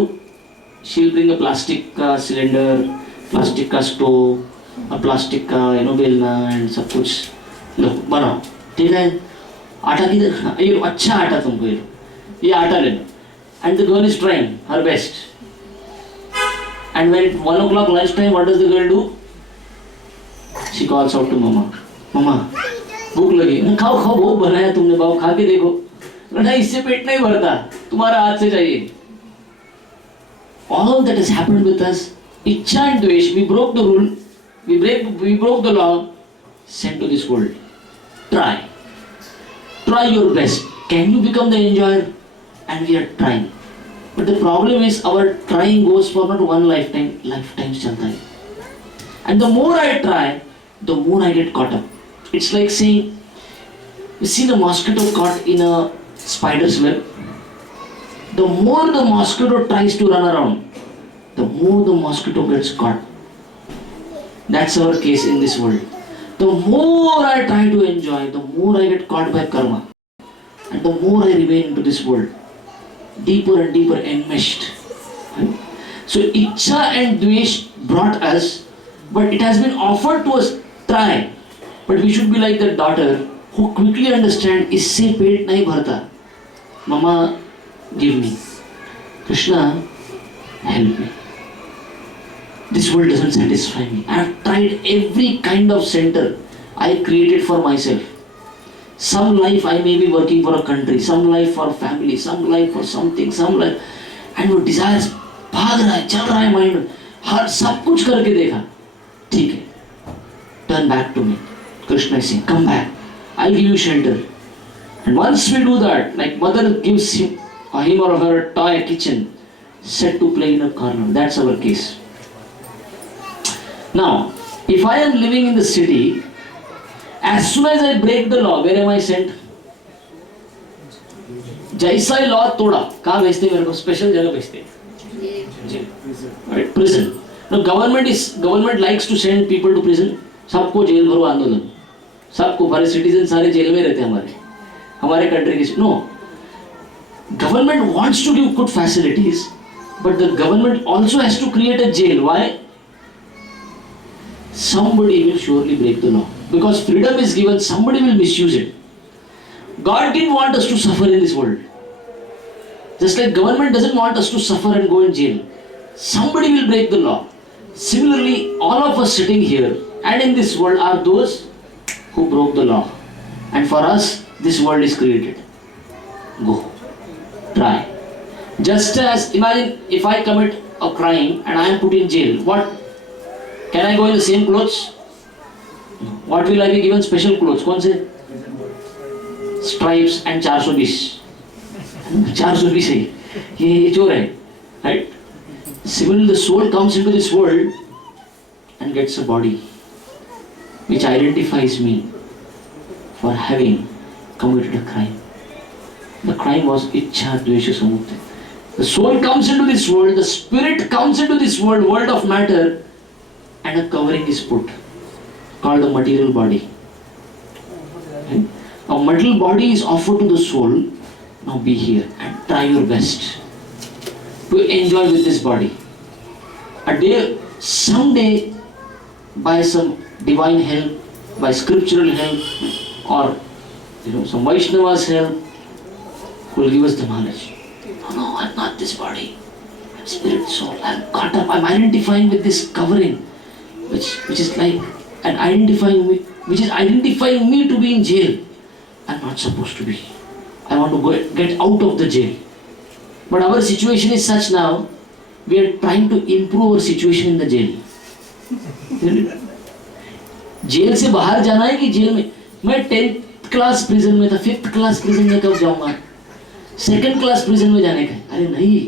She will bring a plastic cylinder, plastic का stove, और प्लास्टिक का बेलना एंड सब कुछ. लो बनाओ, ठीक है. आटा किधर? ये अच्छा आटा तुमको, ये आटा ले लो. And the girl is trying her best. And when 1 o'clock lunch time, what does the girl do? She calls out to mama, mama, भूख लगी. खाओ खाओ, बहुत बनाया तुमने, बाबू खा के देखो. नहीं, इससे पेट नहीं भरता, तुम्हारा हाथ से चाहिए. All that has happened with us, इच्छा and द्वेष, we broke the rule. We broke the law, sent to this world. Try your best. Can you become the enjoyer? And we are trying. But the problem is our trying goes for not one lifetime, lifetimes chalta hai. And the more I try, the more I get caught up. It's like saying, you see the mosquito caught in a spider's web. The more the mosquito tries to run around, the more the mosquito gets caught. That's our case in this world. The more I try to enjoy, the more I get caught by karma. And the more I remain into this world, deeper and deeper enmeshed. So Ichha and Dvesh brought us, but it has been offered to us, try. But we should be like the daughter who quickly understands, isse pet nahi bharta. Mama, give me. Krishna, help me. This world doesn't satisfy me. I have tried every kind of center I created for myself. Some life I may be working for a country, some life for family, some life for something, some life, and वो desires भाग रहा है, चल रहा है mind, हर सब कुछ करके देखा. ठीक है, turn back to me. Krishna is saying, come back. I'll give you shelter. And once we do that, like mother gives him or her a toy kitchen, set to play in a corner. That's our case. Now, if I am living in the city, as soon as I break the law, where am I sent? जैसा ही law तोड़ा, कहाँ भेजते मेरे को? Special जगह भेजते, right? Prison. Now government likes to send people to prison. सबको jail भरो आंदोलन, सबको भरे सिटीजन सारे जेल में रहते हैं हमारे कंट्री के. No, government wants to give good facilities, but the government also has to create a jail. Why? Somebody will surely break the law. Because freedom is given, somebody will misuse it. God didn't want us to suffer in this world. Just like government doesn't want us to suffer and go in jail. Somebody will break the law. Similarly, all of us sitting here and in this world are those who broke the law. And for us, this world is created. Go. Try. Just as, imagine if I commit a crime and I am put in jail, what? Can I go in the same clothes? What will I be given? Special clothes. कौन से? Stripes and 420. 420 है. ये चोर है, right? Similarly, the soul comes into this world and gets a body which identifies me for having committed a crime. The crime was Ichha Dvesha Samutta. The soul comes into this world, the spirit comes into this world, world of matter, and a covering is put called the material body. A material body is offered to the soul. Now be here and try your best to enjoy with this body. A day, someday, by some divine help, by scriptural help, or some Vaishnava's help, will give us the knowledge. No, I'm not this body. I'm spirit, soul. I'm caught up. I'm identifying with this covering, which is like and identifying me, which is identifying me to be in jail. I'm not supposed to be. I want to get out of the jail. But our situation is such now. We are trying to improve our situation in the jail. Jail से बाहर जाना है कि jail में? मैं 10th class prison में था, 5th class prison में कब जाऊंगा? 2nd क्लास प्रिजन में जाने का? अरे नहीं,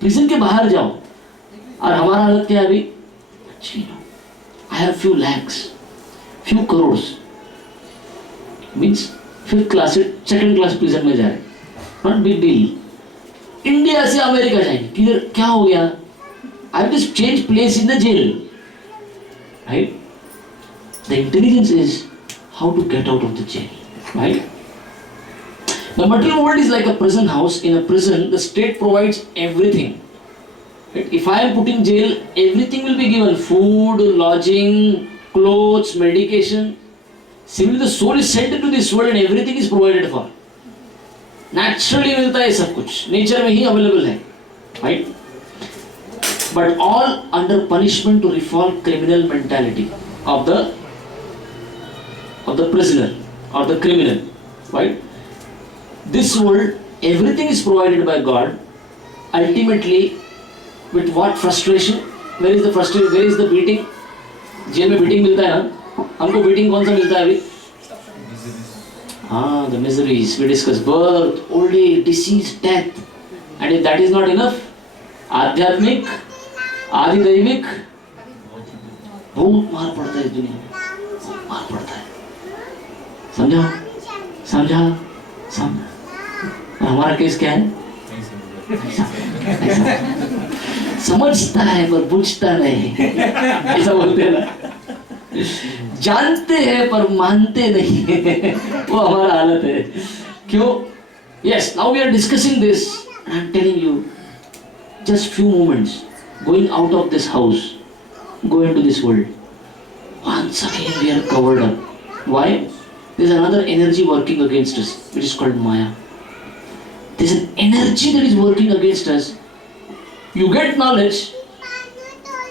प्रिजन के बाहर जाओ. और हमारा हालत क्या है अभी? I have few lakhs, few crores. Means 5th class से 2nd क्लास प्रिजन में जा रहे. Not big deal. इंडिया से अमेरिका जाएंगे, किधर क्या हो गया? I have just changed place in the jail, right? The intelligence is how to get out of the jail, right? The material world is like a prison house. In a prison, the state provides everything. Right? If I am put in jail, everything will be given: food, lodging, clothes, medication. Similarly, the soul is sent into this world and everything is provided for. Naturally मिलता है सब कुछ, nature में ही available है, right? But all under punishment to reform criminal mentality of the prisoner or the criminal, right? This world, everything is provided by God. Ultimately, with what frustration? Where is the frustration? Where is the beating? Jail में beating मिलता है ना? हमको beating कौन सा मिलता है अभी? The miseries we discuss: birth, old age, disease, death. And if that is not enough, आध्यात्मिक, आधिदैविक, बहुत मार पड़ता है दुनिया में, बहुत मार पड़ता है. समझा? हमारा केस क्या है? समझता है पर बुझता नहीं, ऐसा बोलते हैं ना. जानते हैं पर मानते नहीं, वो हमारा हालत है. क्यों? Yes, now we are discussing this and I'm telling you, just few moments going out of this house, go into this world, once again we are covered up. Why? There's another energy working against us, which is called Maya. There's an energy that is working against us. You get knowledge,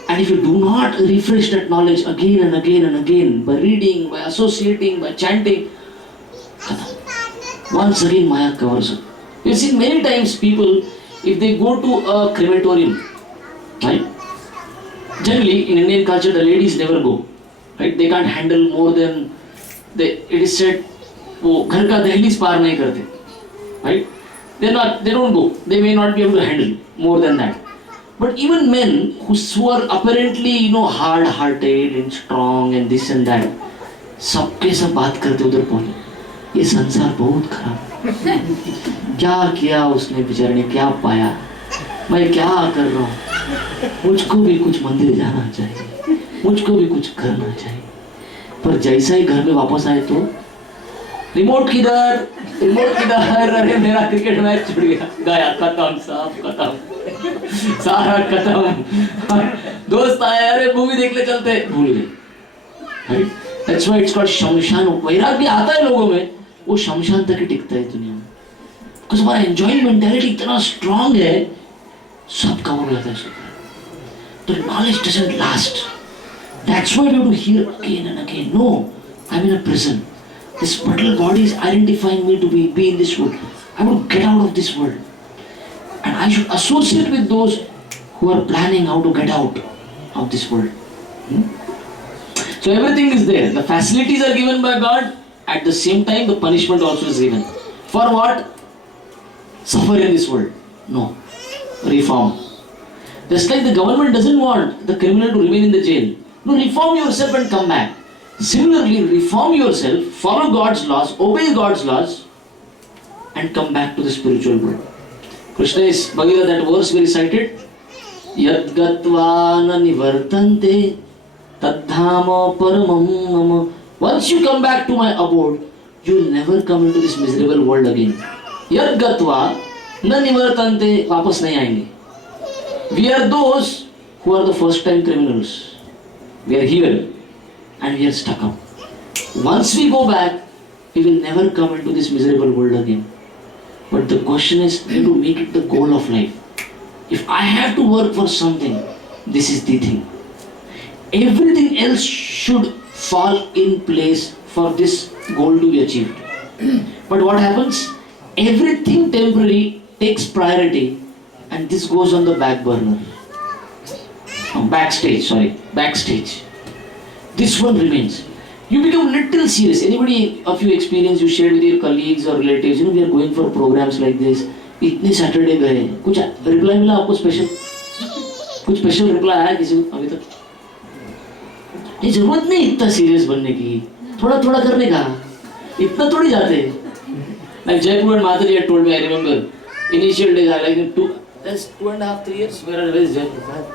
and if you do not refresh that knowledge again and again and again, by reading, by associating, by chanting, once again Maya covers up. You've seen many times people, if they go to a crematorium, right? Generally in Indian culture the ladies never go, right? They can't handle more than, it is said, वो घर का दहलीज पार नहीं करते, right? They don't go. They may not be able to handle more than that. But even men who are apparently, hard-hearted and strong and this and that, सबके सब बात करते उधर पहुंचे, ये संसार बहुत खराब, क्या किया उसने बेचारे ने, क्या पाया, मैं क्या कर रहा हूँ, मुझको भी कुछ मंदिर जाना चाहिए, मुझको भी कुछ करना चाहिए. पर जैसा ही घर में वापस आए तो रिमोट किधर, अरे मेरा क्रिकेट मैच छूट गया, खत्म, सब खत्म, सारा खत्म. दोस्त आए, अरे मूवी देखने चलते, भूल गए. That's why it's called शमशान. वैराग्य आता है लोगों में, वो शमशान तक ही टिकता है दुनिया में. Because हमारा enjoying mentality इतना strong है, सब कवर हो जाता है उसके. The knowledge doesn't last. That's why we have to hear again and again. No, I'm in a prison. This material body is identifying me to be in this world. I want to get out of this world. And I should associate with those who are planning how to get out of this world. So everything is there. The facilities are given by God. At the same time, the punishment also is given. For what? Suffer in this world. No. Reform. Just like the government doesn't want the criminal to remain in the jail. No, reform yourself and come back. Similarly, reform yourself, follow God's laws, obey God's laws, and come back to the spiritual world. Krishna is, Bhagavad, that verse we recited, Yad gatva na nivartante tadhama paramam mama. Once you come back to my abode, you will never come into this miserable world again. Yad gatva na nivartante, वापस नहीं आएंगे. We are those who are the first time criminals. We are here and we are stuck up. Once we go back, we will never come into this miserable world again. But the question is, how to make it the goal of life. If I have to work for something, this is the thing. Everything else should fall in place for this goal to be achieved. But what happens? Everything temporary takes priority and this goes on the back burner. Backstage. This one remains. You become little serious. Anybody of you experience, you shared with your colleagues or relatives, we are going for programs like this. इतने Saturday गए, कुछ reply मिला आपको special? कुछ special reply आया किसी को अभी तक? ये जरूरत नहीं इतना सीरियस बनने की, थोड़ा थोड़ा करने का, इतना थोड़ी जाते. Like Jaipur and Madhuri had told me, I remember, initial days I like 2.5-3 years. Where is Jaipur?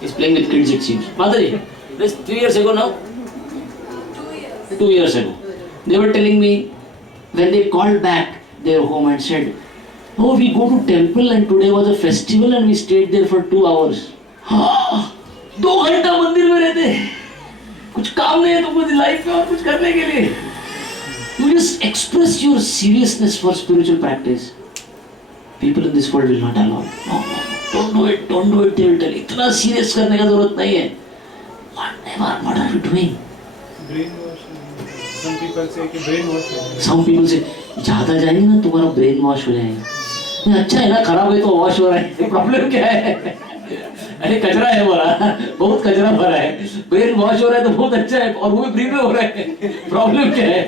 He's playing with kids it seems. Madhuri, that's 3 years ago now? 2 years ago. They were telling me, when they called back their home and said, oh, we go to temple and today was a festival and we stayed there for 2 hours. 2 घंटा मंदिर में रहते, कुछ काम नहीं है तो मुझे लाइफ में और कुछ करने के लिए. You just express your seriousness for spiritual practice. People in this world will not allow. No, don't do it, they will tell. इतना serious करने का जरूरत नहीं है. What are you doing? Brainwashing. Some people say कि brainwashing. Some people say, ज़्यादा जाएंगे ना तुम्हारा brain wash हो जाएगा. अच्छा है ना, खराब है तो वॉश हो रहा है. प्रॉब्लम क्या है? अरे कचरा है भरा, बहुत कचरा भरा है. ब्रेन वॉश हो रहा है तो बहुत अच्छा है और वो भी फ्री में हो रहा है. प्रॉब्लम क्या है?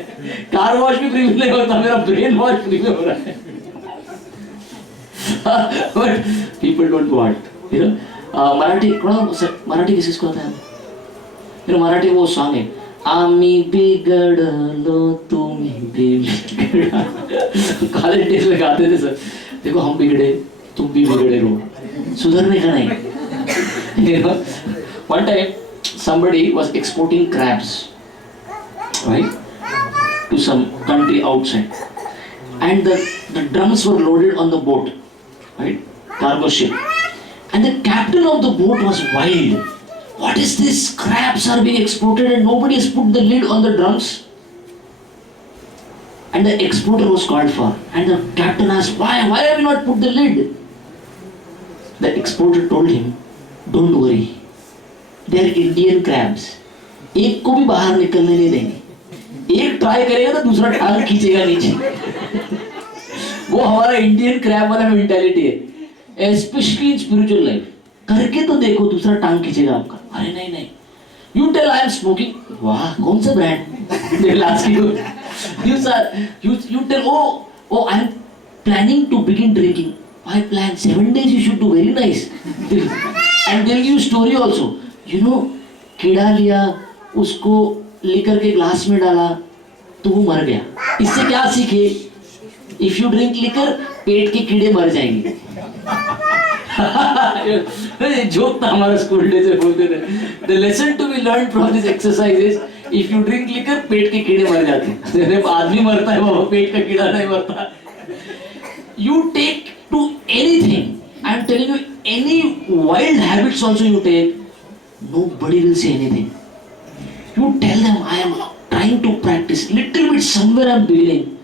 कार वॉश भी फ्री में नहीं होता, मेरा ब्रेन वॉश फ्री में हो रहा है. But people don't want, Marathi किसको आता है? मराठी वो सॉन्ग है, आम्ही बिगड़लो तुम्ही बिगड़ा. कॉलेज डेज में गाते थे सर, देखो हम बिगड़े तुम भी बिगड़े रहो, सुधरने का नहीं. One time somebody was exporting crabs, right, to some country outside, and the drums were loaded on the boat, right, cargo ship, and the captain of the boat was wild. What is this? Crabs are being exported and nobody has put the lid on the drums. And the exporter was called for, and the captain asked, why have you not put the lid? The exporter told him, don't worry, they are Indian crabs. एक को भी बाहर निकलने नहीं देंगे. एक try करेगा तो दूसरा टांग खींचेगा नीचे. वो हमारा इंडियन क्रैब वाला मेंटालिटी है, स्पेशली इन स्पिरिचुअल लाइफ. करके तो देखो, दूसरा टांग खींचेगा आपका. अरे नहीं, you tell I am smoking. वाह, कौन सा brand? They will ask you. You tell, oh, I am planning to begin drinking. I plan 7 days. You should do very nice. And they'll give you story also. कीड़ा लिया, उसको liquor के glass में डाला, तो वो मर गया. इससे क्या सीखे? If you drink liquor, पेट के कीड़े मर जाएंगे. जोक था हमारा स्कूल डेज में बोलते थे. The lesson to be learned from this exercise is, if you drink liquor, पेट के कीड़े मर जाते हैं. आदमी मरता है बाबा, पेट का कीड़ा नहीं मरता. You take to anything. I am telling you, any wild habits also you take, nobody will say anything. You tell them, I am trying to practice. Little bit somewhere I am beginning.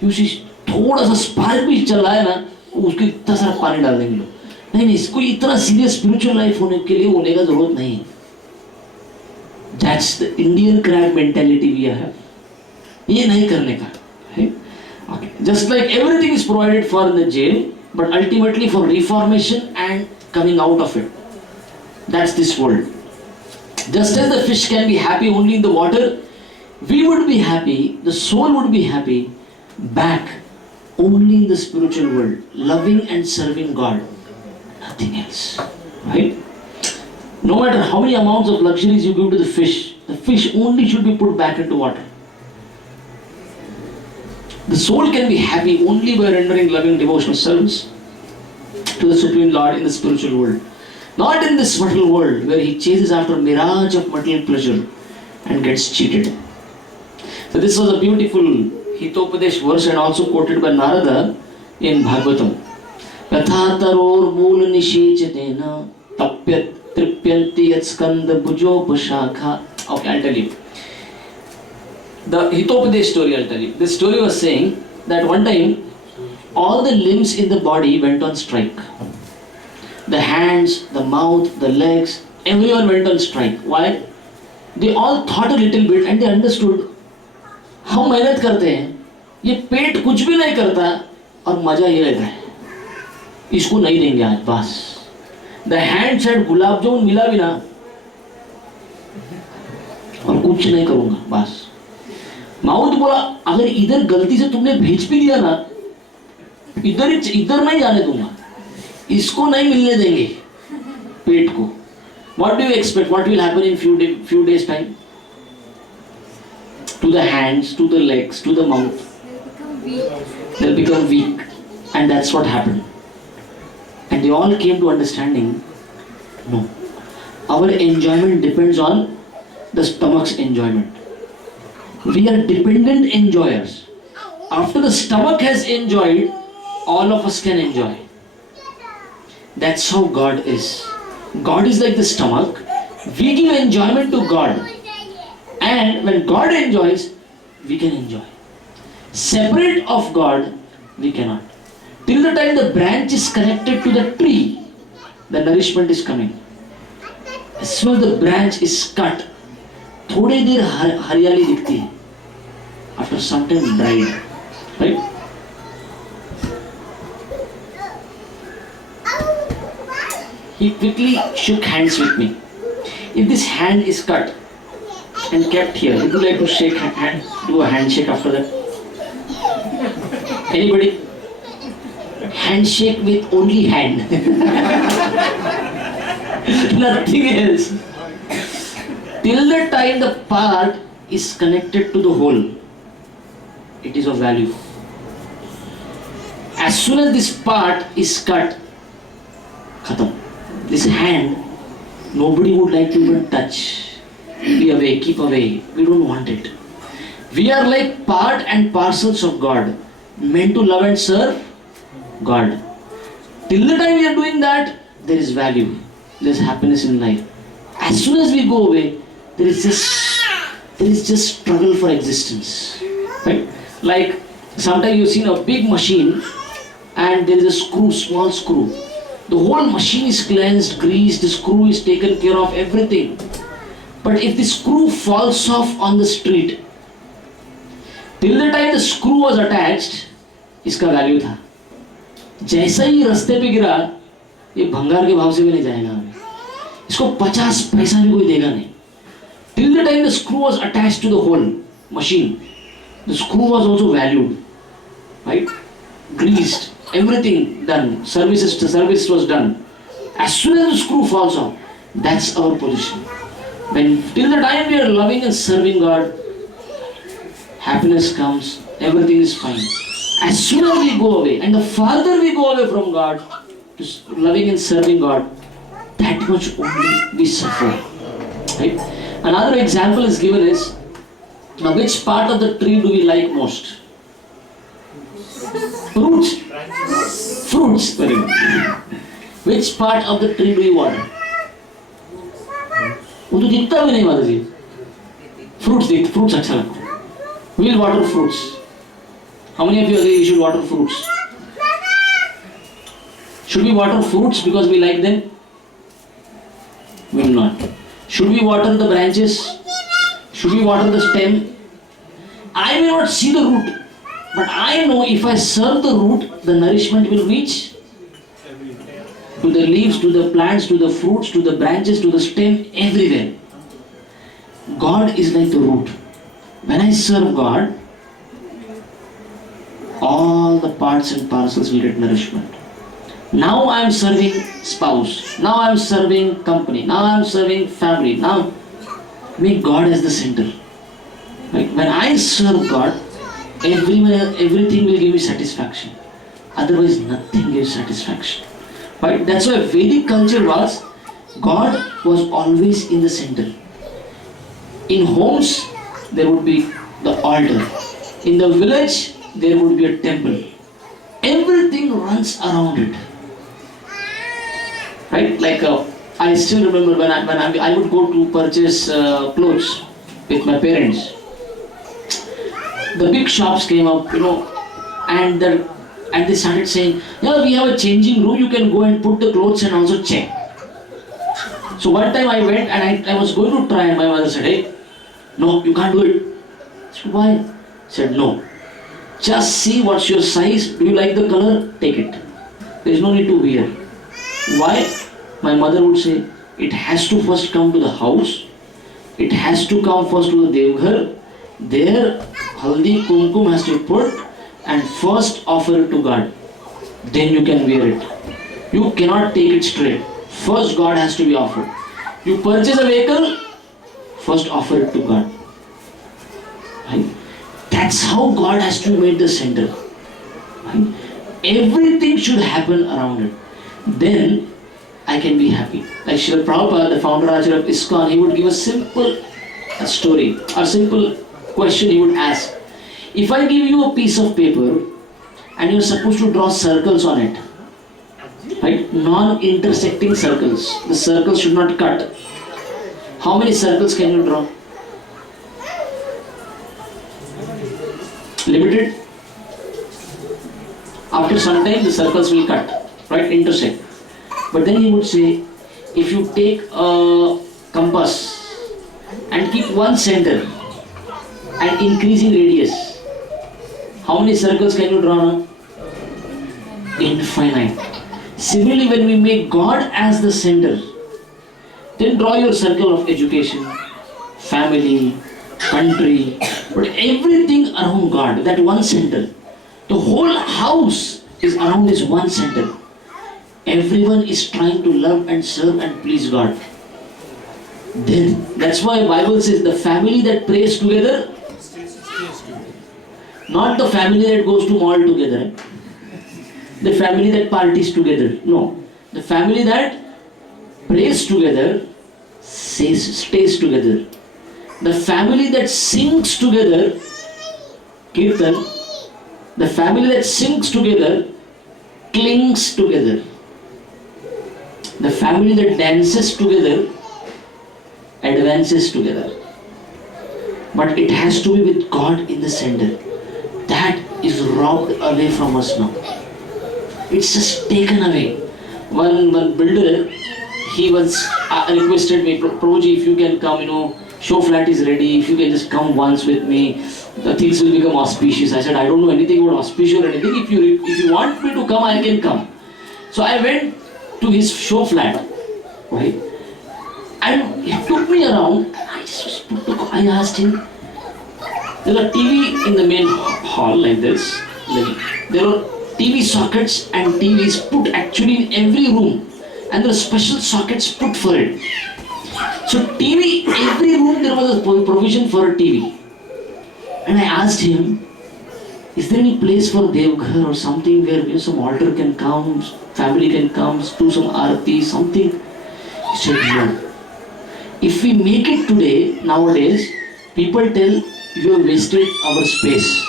You see, थोड़ा सा spark भी चल रहा है ना, उसको इतना सारा पानी डाल देंगे लोग. नहीं, इसको इतना सीरियस स्पिरिचुअल लाइफ होने के लिए होने का जरूरत नहीं है. That's the Indian crab mentality we have. ये नहीं करने का. Okay. Just like everything is provided for in the jail, but ultimately for reformation and coming out of it. That's this world. Just as the fish can be happy only in the water, we would be happy, the soul would be happy back only in the spiritual world, loving and serving God. Nothing else. Right? No matter how many amounts of luxuries you give to the fish only should be put back into water. The soul can be happy only by rendering loving devotional service to the Supreme Lord in the spiritual world. Not in this material world where he chases after a mirage of material pleasure and gets cheated. So this was a beautiful Hitopadesh verse and also quoted by Narada in Bhagavatam. Yathataror mool nishechatena tapyat tripyanti yat skanda bhujopashakha. Okay, I'll tell you. The Hitopadesh story, I'll tell you. This story was saying that one time all the limbs in the body went on strike. The hands, the mouth, the legs, everyone went on strike. Why? They all thought a little bit and they understood. हम मेहनत करते हैं, ये पेट कुछ भी नहीं करता और मजा ये रहता है. इसको नहीं देंगे आज बस. The hand said gulab jamun मिला भी ना और कुछ नहीं करूंगा बस. माउथ बोला अगर इधर गलती से तुमने भेज भी दिया ना, इधर नहीं जाने दूंगा, इसको नहीं मिलने देंगे पेट को. What do you expect? What will happen in few days time? To the hands, to the legs, to the mouth. They'll become weak, and that's what happened. And they all came to understanding. No, our enjoyment depends on the stomach's enjoyment. We are dependent enjoyers. After the stomach has enjoyed, all of us can enjoy. That's how God is. God is like the stomach. We give enjoyment to God. And when God enjoys, we can enjoy. Separate of God, we cannot. Till the time the branch is connected to the tree, the nourishment is coming. As soon as the branch is cut, थोड़ी देर हरियाली दिखती है. After some time, dried. Right? He quickly shook hands with me. If this hand is cut and kept here, would you like to shake hand, do a handshake after that? Anybody? Handshake with only hand. Nothing else. Till the time the part is connected to the whole, it is of value. As soon as this part is cut, khatam. This hand, nobody would like to even touch. Be away, keep away. We don't want it. We are like part and parcels of God, meant to love and serve God. Till the time we are doing that, there is value, there is happiness in life. As soon as we go away, there is just struggle for existence. Right? Like sometimes you've seen a big machine and there is a screw, small screw. The whole machine is cleansed, greased, the screw is taken care of, everything. But if the screw falls off on the street, till the time the screw was attached, इसका value था. जैसा ही रास्ते पे गिरा, ये भंगार के भाव से भी नहीं जाएगा अभी. इसको 50 पैसा भी कोई देगा नहीं. Till the time the screw was attached to the whole machine, the screw was also valued, right? Greased, everything done, service was done. As soon as the screw falls off, that's our position. When till the time we are loving and serving God, happiness comes, everything is fine. As soon as we go away, and the farther we go away from God, to loving and serving God, that much only we suffer. Right? Another example is given is, now which part of the tree do we like most? Fruits. Very good. Which part of the tree do you water? वो तो दिखता भी नहीं माता जी. Fruits अच्छा लगता है. We will water fruits. How many of you agree we should water fruits? Should we water fruits because we like them? We will not. Should we water the branches? Should we water the stem? I may not see the root, but I know if I serve the root, the nourishment will reach to the leaves, to the plants, to the fruits, to the branches, to the stem, everywhere. God is like the root. When I serve God, all the parts and parcels will get nourishment. Now I am serving spouse. Now I am serving company. Now I am serving family. Now make God as the center. Right? When I serve God, everything will give me satisfaction. Otherwise, nothing gives satisfaction. Right? That's why Vedic culture was, God was always in the center. In homes, there would be the altar. In the village, there would be a temple. Everything runs around it. Right? Like I still remember when I would go to purchase clothes with my parents. The big shops came up, and they started saying, "Yeah, we have a changing room. You can go and put the clothes and also check." So one time I went and I was going to try, and my mother said, "Hey, no, you can't do it." I said, "Why?" I said, "No. Just see what's your size. Do you like the color? Take it. There is no need to wear." Why? My mother would say, it has to first come to the house. It has to come first to the Devghar. There, haldi kumkum has to be put and first offer it to God. Then you can wear it. You cannot take it straight. First God has to be offered. You purchase a vehicle, first offer it to God. Right? That's how God has to make the center. Right? Everything should happen around it. Then I can be happy. Like Srila Prabhupada, the founder Acharya of ISKCON, he would give a simple story, a simple question he would ask. If I give you a piece of paper and you're supposed to draw circles on it, right? Non-intersecting circles. The circles should not cut. How many circles can you draw? Limited. After some time the circles will cut, right? Intersect. But then he would say, if you take a compass and keep one center and increasing radius, how many circles can you draw now? Infinite. Similarly, when we make God as the center, then draw your circle of education, family, country, but everything around God, that one center. The whole house is around this one center. Everyone is trying to love and serve and please God. Then, that's why the Bible says the family that prays together, not the family that goes to mall together, the family that parties together. No, the family that prays together, stays together. The family that sings together, Kirtan, the family that sings together, clings together. The family that dances together, advances together. But it has to be with God in the center. That is robbed away from us now. It's just taken away. One builder, he once requested me, Prabhuji, if you can come, show flat is ready, if you can just come once with me, the things will become auspicious. I said, I don't know anything about auspicious or anything. If you want me to come, I can come. So I went to his show flat, right? And he took me around, and I asked him, there are TV in the main hall like this. There are TV sockets and TVs put actually in every room, and there are special sockets put for it. So TV, every room there was a provision for a TV. And I asked him, is there any place for Devghar or something where some altar can come, family can come, do some arati, something? He said, no. If we make it today, nowadays, people tell you have wasted our space.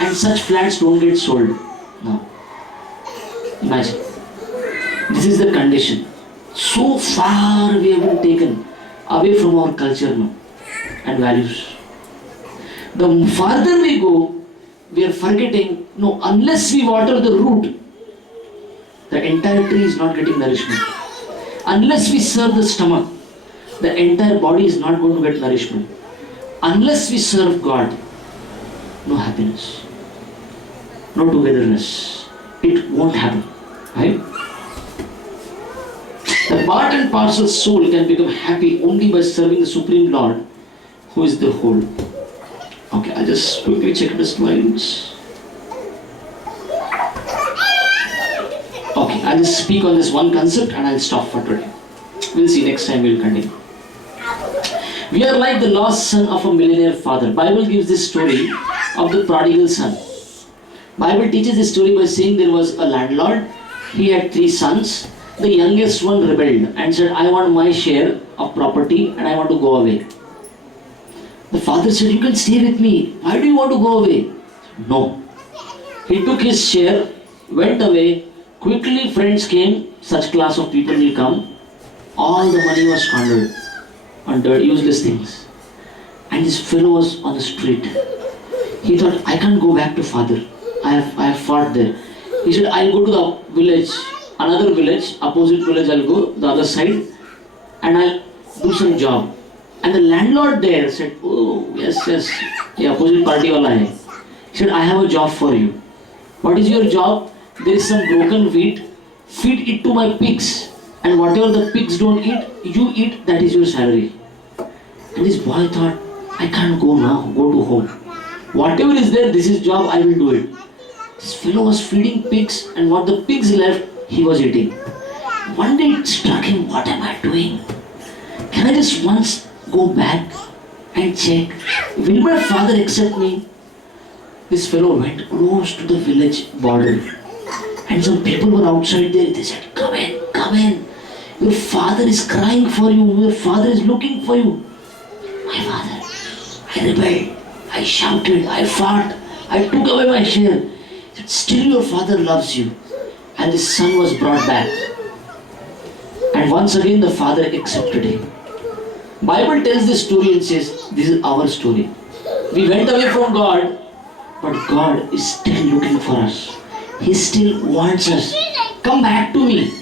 And such flats don't get sold. No. Imagine. This is the condition. So far we have been taken away from our culture now and values. The farther we go, we are forgetting, no, unless we water the root, the entire tree is not getting nourishment. Unless we serve the stomach, the entire body is not going to get nourishment. Unless we serve God, no happiness, no togetherness. It won't happen, right? The part and parcel soul can become happy only by serving the Supreme Lord, who is the whole. Okay, I'll just quickly check the slides. Okay, I'll just speak on this one concept and I'll stop for today. We'll see next time, we'll continue. We are like the lost son of a millionaire father. Bible gives this story of the prodigal son. Bible teaches this story by saying there was a landlord. He had 3 sons. The youngest one rebelled and said, I want my share of property and I want to go away. The father said, you can stay with me. Why do you want to go away? No. He took his share, went away. Quickly friends came, such class of people will come. All the money was squandered on useless things. And this fellow was on the street. He thought, I can't go back to father. I have fought there. He said, I'll go to the village, another village, opposite village I'll go, the other side, and I'll do some job. And the landlord there said, oh, yes, the opposite party wala hai. He said, I have a job for you. What is your job? There is some broken wheat. Feed it to my pigs. And whatever the pigs don't eat, you eat, that is your salary. And this boy thought, I can't go now, go to home. Whatever is there, this is job, I will do it. This fellow was feeding pigs, and what the pigs left, he was eating. One day it struck him, what am I doing? Can I just once go back and check, will my father accept me? This fellow went close to the village border, and some people were outside there. They said, come in, come in. Your father is crying for you. Your father is looking for you. My father, I rebelled, I shouted, I fought, I took away my share. He said, still your father loves you. And his son was brought back. And once again the father accepted him. Bible tells this story and says, this is our story. We went away from God, but God is still looking for us. He still wants us. Come back to me.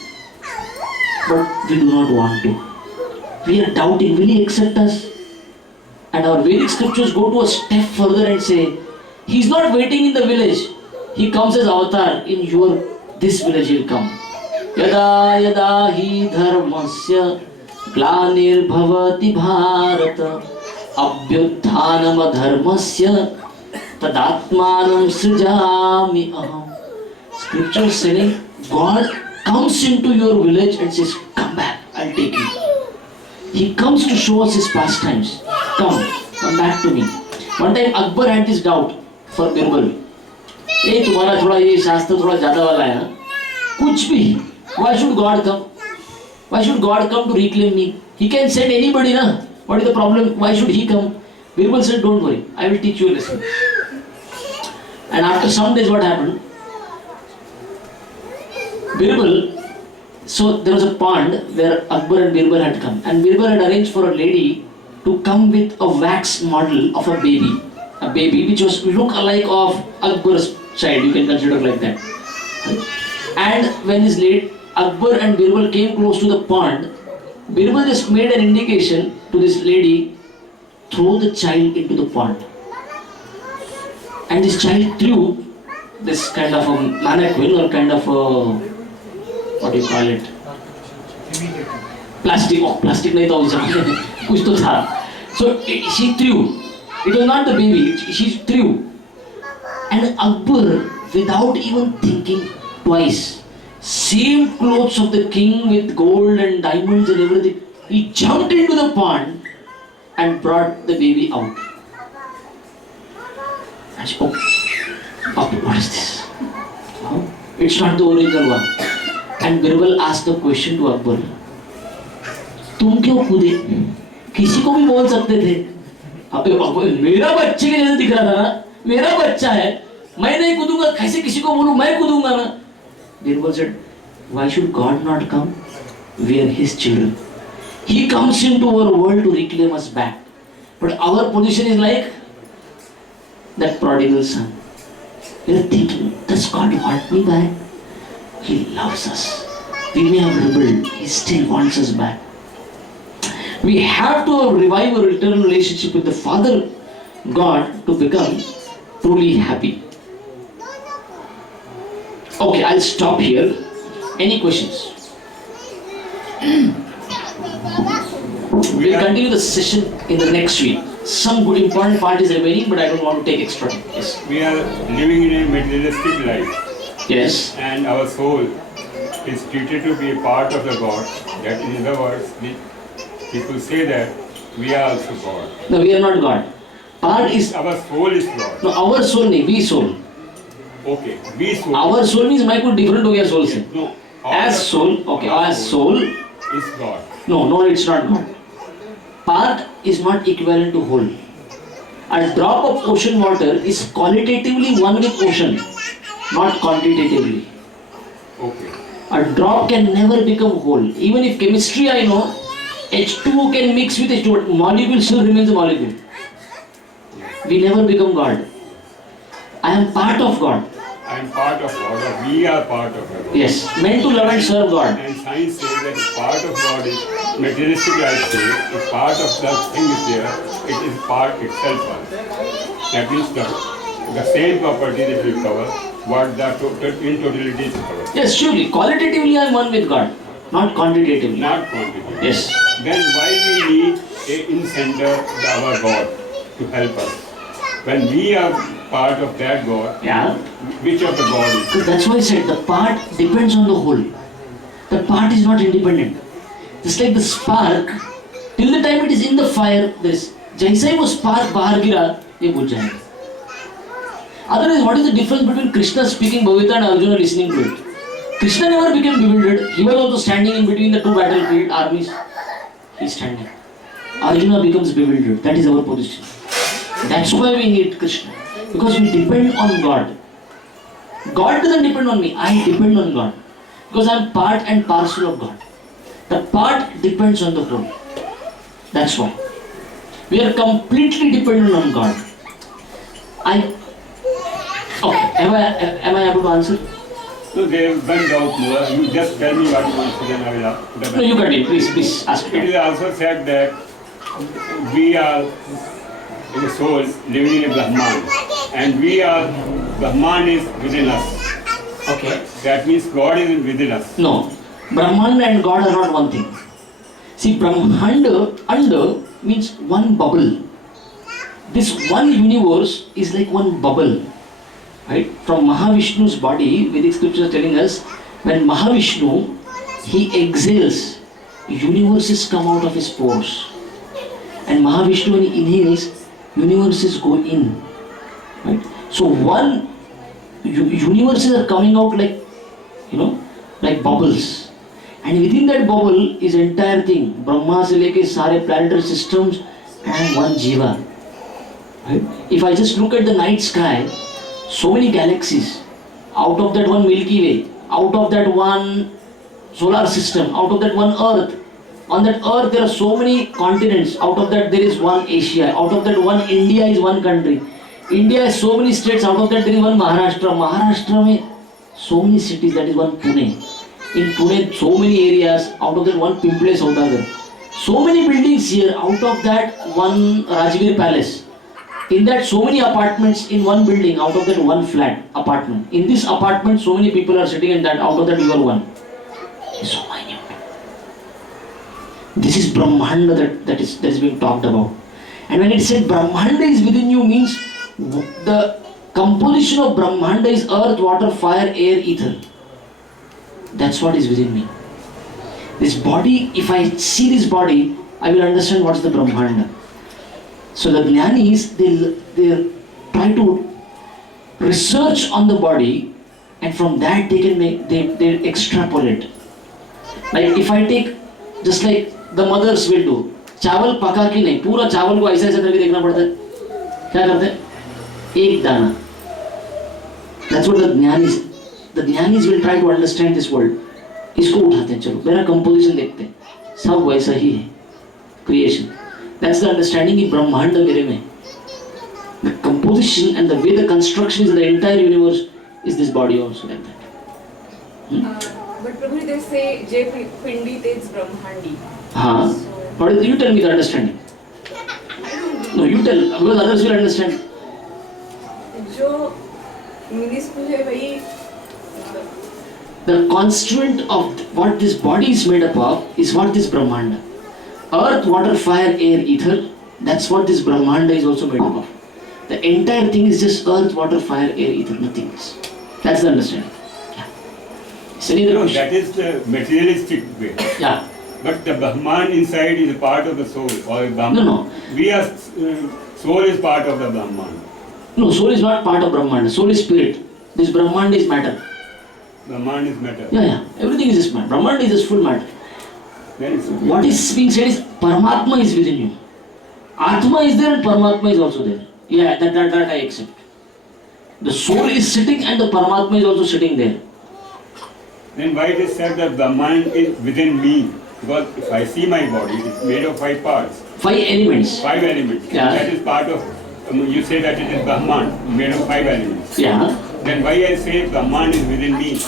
But we do not want to. We are doubting, will He accept us? And our Vedic scriptures go to a step further and say, He is not waiting in the village. He comes as avatar in this village He will come. Yada yada hi dharmasya glanir bhavati bharata abhyutthanam dharmasya tadatmanam srijami aham. Scripture saying, God comes into your village and says, come back, I'll take you. He comes to show us His pastimes. Come back to me. One time Akbar had this doubt for Birbal. Hey, तुम्हारा थोड़ा ये शास्त्र थोड़ा ज़्यादा वाला है ना? कुछ भी. Why should God come? Why should God come to reclaim me? He can send anybody, na? What is the problem? Why should He come? Birbal said, don't worry, I will teach you a lesson. And after some days, what happened? Birbal, so there was a pond where Akbar and Birbal had come, and Birbal had arranged for a lady to come with a wax model of a baby which was look alike of Akbar's child, you can consider like that. And when his late Akbar and Birbal came close to the pond, Birbal just made an indication to this lady, throw the child into the pond. And this child threw this kind of a mannequin or kind of a, what do you call it? Plastic nahi tha us zamane kuch to tha. So she threw. It was not the baby, she threw. And Akbar, without even thinking twice, same clothes of the king with gold and diamonds and everything, he jumped into the pond and brought the baby out. And she, what is this? Oh, it's not the original one. And Birbal asked the question to Akbar, तुम क्यों कूदे? किसी को भी बोल सकते थे. मेरा बच्चे के जैसे दिख रहा था ना, मेरा बच्चा है, मैं नहीं कूदूंगा, कैसे किसी को बोलूं, मैं कूदूंगा ना. Birbal said, why should God not come? We are His children. He comes into our world to reclaim us back. But our position is like that prodigal son. We are thinking, does God want me back? He loves us. We may have rebelled, He still wants us back. We have to revive our eternal relationship with the Father God to become truly happy. Okay, I'll stop here. Any questions? We'll continue the session in the next week. Some good important part is remaining, but I don't want to take extra time. Yes. We are living in a materialistic life. Yes. And our soul is treated to be a part of the God. That in other words, people say that we are also God. No, we are not God. Part is Our soul is God. no our soul nahi, we soul. Okay, we soul. Our soul means my could different हो गया soul से. No. As soul, okay, as soul. is God. No, it's not God. Part is not equivalent to whole. A drop of ocean water is qualitatively one with ocean, not quantitatively. Okay. A drop can never become whole. Even if chemistry I know, H2O can mix with H2O, molecule still remains a molecule. We never become God. I am part of God. I am part of God, or we are part of God. Yes, meant to love and serve God. And science says that part of God is materialistically, I say, if part of the thing is there, it is part itself also. That means the same property that will cover what the in totality is covered. Yes, surely. Qualitatively I am one with God, not quantitatively. Not quantity. Yes. Then why we need in center our God to help us? When we are part of that God, Yeah. which of the God is? So that's why I said the part depends on the whole. The part is not independent. Just like the spark, till the time it is in the fire, there is. जैसे ही वो spark बाहर गिरा, ये बुझ जाएगा. Otherwise, what is the difference between Krishna speaking Bhavita and Arjuna listening to it? Krishna never became bewildered. He was also standing in between the two battlefield armies. He is standing. Arjuna becomes bewildered. That is our position. That's why we need Krishna. Because we depend on God. God doesn't depend on me. I depend on God. Because I am part and parcel of God. The part depends on the whole. That's why. We are completely dependent on God. Okay, am I able to answer? So there is one doubt more. You just tell me what you want to say, then I will ask. No, you continue. Please ask It me. is also said that we are in a soul living in a Brahman, and Brahman is within us. Okay. That means God is within us. No. Brahmanda and God are not one thing. See, Brahmanda, under means one bubble. This one universe is like one bubble. Right? From Mahavishnu's body, Vedic scripture is telling us, when Mahavishnu, he exhales, universes come out of his pores. And Mahavishnu, when he inhales, universes go in. Right? So universes are coming out like, like bubbles. And within that bubble is entire thing. Brahma se leke sare planetary systems and one jiva. Right? If I just look at the night sky, so many galaxies. Out of that one Milky Way, out of that one solar system, out of that one Earth. On that Earth there are so many continents. Out of that there is one Asia. Out of that one India is one country. India has so many states. Out of that there is one Maharashtra. Maharashtra mein so many cities. That is one Pune. In Pune so many areas. Out of that one Pimple Saudagar. So many buildings here. Out of that one Rajgir Palace. In that so many apartments in one building. Out of that one flat apartment. In this apartment so many people are sitting in that. Out of that you are one. It's so minute. This is Brahmanda that is being talked about. And when it said Brahmanda is within you means the composition of Brahmanda is earth, water, fire, air, ether. That's what is within me. This body, if I see this body, I will understand what's the Brahmanda. So the Jnanis, they try to research on the body, and from that they extrapolate. Like if I take, just like the mothers will do, चावल पका के नहीं, पूरा चावल को ऐसा करके देखना पड़ता है. क्या करते हैं? एक दाना. That's what the Jnanis will try to understand this world. इसको उठाते हैं, चलो मेरा composition देखते हैं, सब वैसा ही है. Creation. That's the understanding in Brahmanda मेरे में. The composition and the way the construction is of the entire universe is this body also like that. But Prabhu, they say Jay Pindi is Brahmandi. हाँ. What is, you tell me the understanding. No, you tell, because others will understand. जो minuscule है वही. The constituent of what this body is made up of is what this Brahmanda. Earth, water, fire, air, ether. That's what this Brahmanda is also made up of. The entire thing is just earth, water, fire, air, ether, nothing else. That's the understanding. Yeah. Is any other No, question? that is the materialistic way. Yeah. But the Brahman inside is a part of the soul, or Brahman. No. We are, soul is part of the Brahman. No, soul is not part of Brahmanda. Soul is spirit. This Brahmanda is matter. Brahman is matter. Yeah. Everything is just matter. Brahmanda is just full matter. Then it's okay. What is being said is Paramatma is within you. Atma is there and Paramatma is also there. Yeah, that I accept. The soul is sitting and the Paramatma is also sitting there. Then why it is said that Brahman is within me? Because if I see my body, it's made of 5 parts, 5 elements. 5 elements. Yeah. That is part of, you say that it is Brahman, made of 5 elements. Yeah. Then why I say Brahman is within me?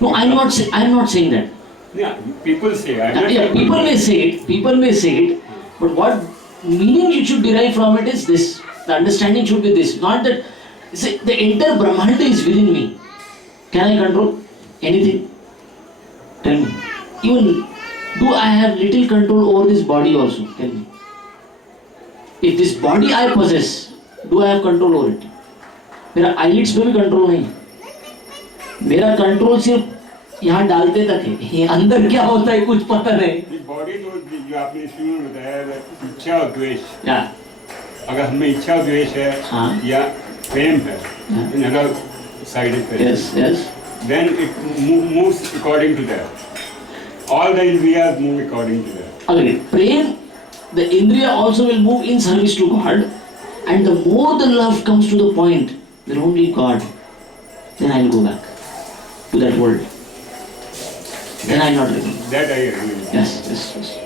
No, I'm not saying that. Yeah, people say. I'm not Yeah, saying- people may say it, but what meaning you should derive from it is this. The understanding should be this. Not that, see, the entire Brahmanda is within me. Can I control anything? Tell me. Even, do I have little control over this body also? Tell me. If this body I possess, do I have control over it? मेरा eyelids पे भी control नहीं. मेरा control सिर्फ यहाँ डालते तक है. ये अंदर क्या होता है कुछ पता नहीं. The body तो जो आपने शुरू में बताया इच्छा और द्वेष. Yeah. अगर हमें इच्छा और द्वेष है हाँ. या प्रेम है, हाँ. another side is Prem. Yes. Then it moves according to that. All the indriyas move according to that. Again, prem, the indriya also will move in service to God, and the more the love comes to the point that only God, then I will go back to that world. Then I will not return. That I agree with. Yes.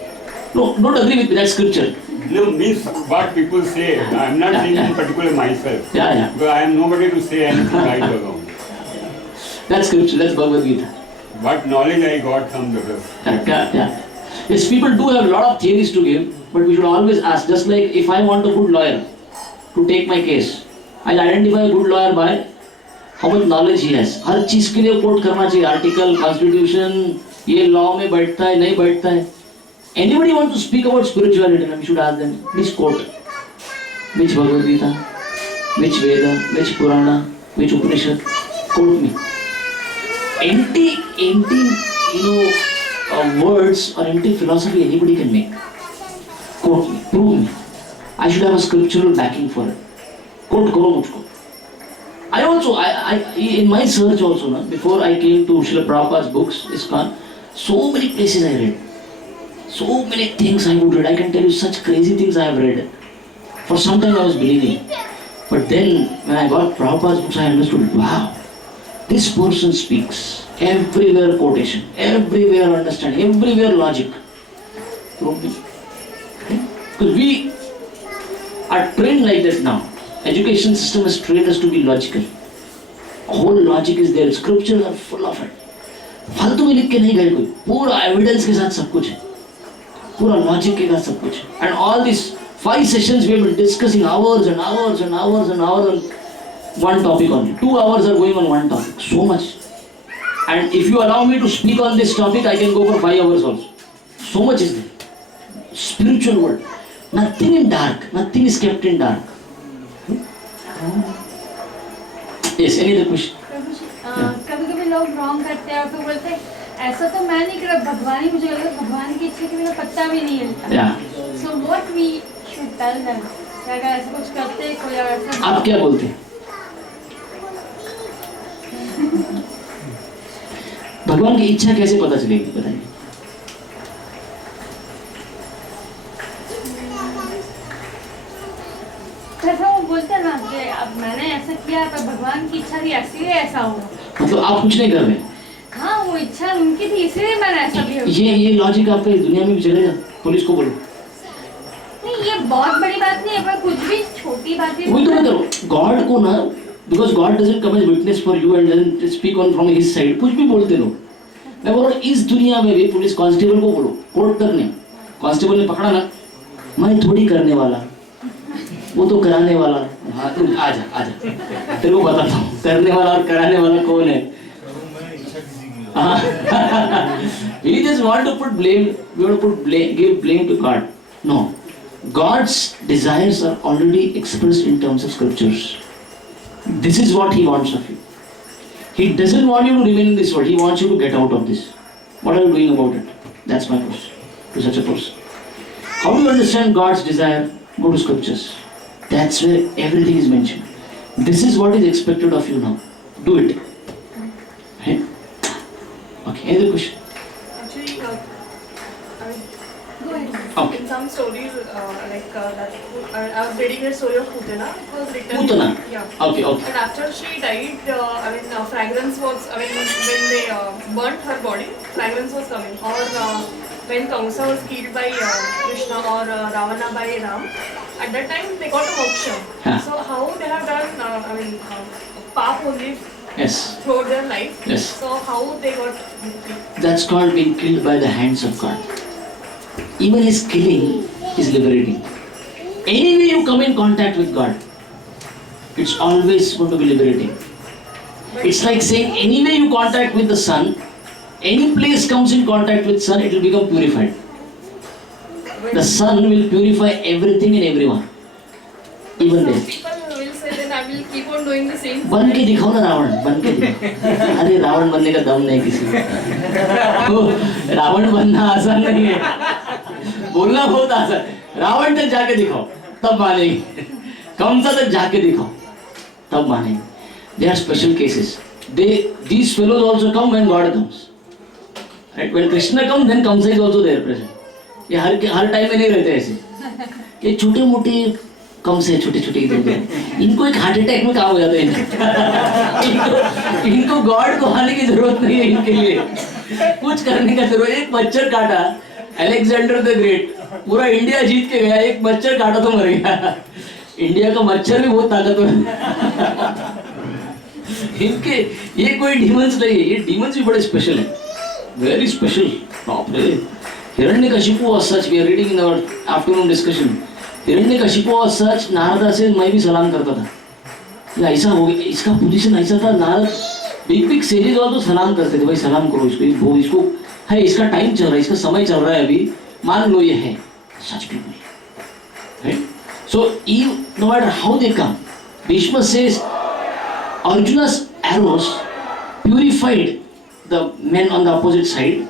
No, don't agree with me, that's scripture. No, means what people say. I'm not saying in particular myself. Yeah. Because I am nobody to say anything right or wrong. That's scripture, that's Bhagavad Gita. What knowledge I got from the verse. Yeah. Yes, people do have a lot of theories to give, but we should always ask, just like if I want a good lawyer to take my case, I'll identify a good lawyer by how much knowledge he has. हर चीज के लिए coat करना चाहिए, article, constitution, ये law में बैठता है, नहीं बैठता है. Anybody want to speak about spirituality, we should ask them, please quote. Which Bhagavad Gita, which Veda, which Purana, which Upanishad, quote me. Empty, words or empty philosophy anybody can make. Quote me, prove me. I should have a scriptural backing for it. Quote karo mujhko. I also, in my search also, before I came to Srila Prabhupada's books, ISKCON, so many places I read. So many things I would read. I can tell you such crazy things I have read. For some time I was believing. But then when I got Prabhupada's books, I understood, wow, this person speaks. Everywhere quotation, everywhere understanding, everywhere logic. Because we are trained like that now. Education system has trained us to be logical. Whole logic is there. Scriptures are full of it. फालतू में लिख के नहीं गए कोई. पूरा evidence के साथ सब कुछ है. पूरा लॉजिक के साथ सब कुछ है. And all these 5 sessions we have been discussing hours and hours on one topic only. 2 hours are going on one topic. So much. And if you allow me to speak on this topic, I can go for 5 hours also. So much is there. Spiritual world. Nothing in dark. Nothing is kept in dark. Yes, any other question? कभी कभी लोग wrong करते हैं और फिर बोलते हैं ऐसा तो मैं नहीं कर भगवान ही मुझे लगा भगवान की इच्छा की मेरा पत्ता भी नहीं हिलता. Yeah. So what we should tell them? अगर ऐसा कुछ करते हैं कोई और ऐसा आप क्या बोलते हैं? भगवान की इच्छा कैसे पता चलेगी बताइए? जैसा वो बोलते हैं ना कि अब मैंने ऐसा किया पर भगवान की इच्छा थी इसलिए ऐसा हुआ. मतलब आप कुछ नहीं कर रहे. हाँ वो इच्छा उनकी थी इसलिए मैंने ऐसा भी ये लॉजिक आपका इस दुनिया में भी चलेगा. पुलिस को बोलो. नहीं ये बहुत बड़ी बात नहीं है पर कुछ भी छोटी बातें वही तो मैं कह रहा हूँ. गॉड को ना, because God doesn't come as witness for you and doesn't speak on from his side. कुछ भी बोलते लोग. मैं बोल रहा हूँ इस दुनिया में भी पुलिस कांस्टेबल को बोलो कोर्ट करने. कांस्टेबल ने पकड़ा ना, मैं थोड़ी करने वाला, वो तो कराने वाला. हाँ तुम आजा तेरे को बताता हूँ करने वाला और कराने वाला कौन है. We just want to put blame. We want to put blame, give blame to God. No, God's desires are already expressed in terms of scriptures. This is what He wants of you. He doesn't want you to remain in this world. He wants you to get out of this. What are you doing about it? That's my question to such a person. How do you understand God's desire? Go to scriptures. That's where everything is mentioned. This is what is expected of you now. Do it. Right? Okay, any other question? Actually, Go ahead. Okay. in terms stories that I was reading the story of Putana. It was written. Putana? Yeah. Okay. And after she died, fragrance was, when they burnt her body, fragrance was coming. Or when Kamsa was killed by Krishna or Ravana by Ram, at that time they got a moksha. Huh. So how they have done, paap only Yes. throughout their life. Yes. So how they got mukti? That's called being killed by the hands of God. Even his killing is liberating. Anyway you come in contact with God, it's always going to be liberating. It's like saying anyway you contact with the sun, any place comes in contact with sun, it will become purified. The sun will purify everything and everyone. Even Some there. people will say that I will keep on doing the same. बन के दिखाओ ना रावण, बन के दिखाओ. अरे रावण बनने का दम नहीं किसी को. रावण बनना आसान नहीं है, बोलना बहुत आसान. रावण तक जाके दिखाओ, तब मानेंगे. कंसा तक जाके दिखाओ, तब मानेंगे. There are special cases. These fellows also come when God comes. Right? When Krishna comes, then Kamsa is also there present. ये हर टाइम में नहीं रहते ऐसे. ये छोटे मोटे कम से छोटे इनको एक हार्ट अटैक में काम हो जाता है. इनको गॉड को आने की जरूरत नहीं है, इनके लिए कुछ करने का जरूरत. एक मच्छर काटा, अलेक्जेंडर द ग्रेट पूरा इंडिया जीत के गया, एक मच्छर काटा तो मर गया. इंडिया का मच्छर भी बहुत ताकतवर है. इनके ये कोई डीमंस नहीं है, ये डीमंस भी बड़े स्पेशल है, वेरी स्पेशल. बाप रे. Hiranyakashipu was such, we are reading in our afternoon discussion. Hiranyakashipu was such, Narad से मैं भी सलाम करता था. ये ऐसा हो गया, इसका पोजीशन ऐसा था. नारद बिग सेजेस वाले तो सलाम करते थे, भाई सलाम करो इसको है, इसका टाइम चल रहा है, इसका समय चल रहा है अभी, मान लो ये है. Such people, right? So no matter how they come, Bhishma says Arjuna's arrows purified the men on the opposite side,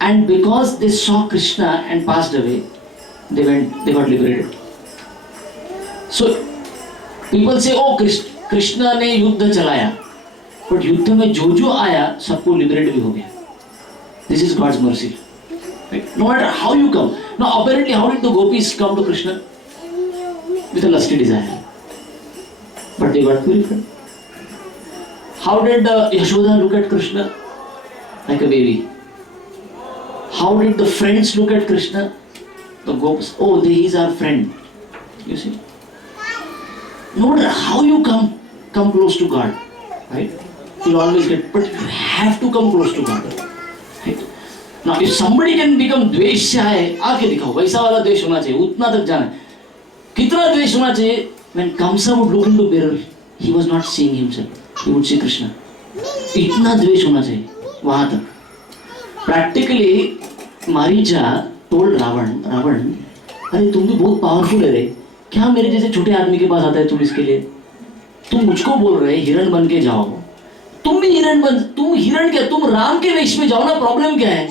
and because they saw Krishna and passed away, they got liberated. So people say, oh Krishna ने युद्ध चलाया, but युद्ध में जो आया सबको liberate भी हो गया. This is God's mercy. Right? No matter how you come. Now apparently how did the gopis come to Krishna? With a lusty desire, but they got purified. How did Yashoda look at Krishna? Like a baby. How did the friends look at Krishna? The gops, oh, he is our friend. You see? No matter how you come close to God, right? You'll always get, but you have to come close to God. Right? Now, if somebody can become द्वेष से आए, आके दिखाओ, वैसा वाला द्वेष होना चाहिए, उतना तक जाना. कितना द्वेष होना चाहिए? When Kamsa would look into mirror, he was not seeing himself. He would see Krishna. इतना द्वेष होना चाहिए, वहाँ तक. Practically, मारीचा told रावण, अरे तुम भी बहुत पावरफुल है रे, क्या मेरे जैसे छोटे आदमी के पास आता है तुम इसके लिए? तुम मुझको बोल रहे हिरण बन के जाओ, तुम भी तुम हिरण क्या, तुम राम के वेश में जाओ ना, प्रॉब्लम क्या है?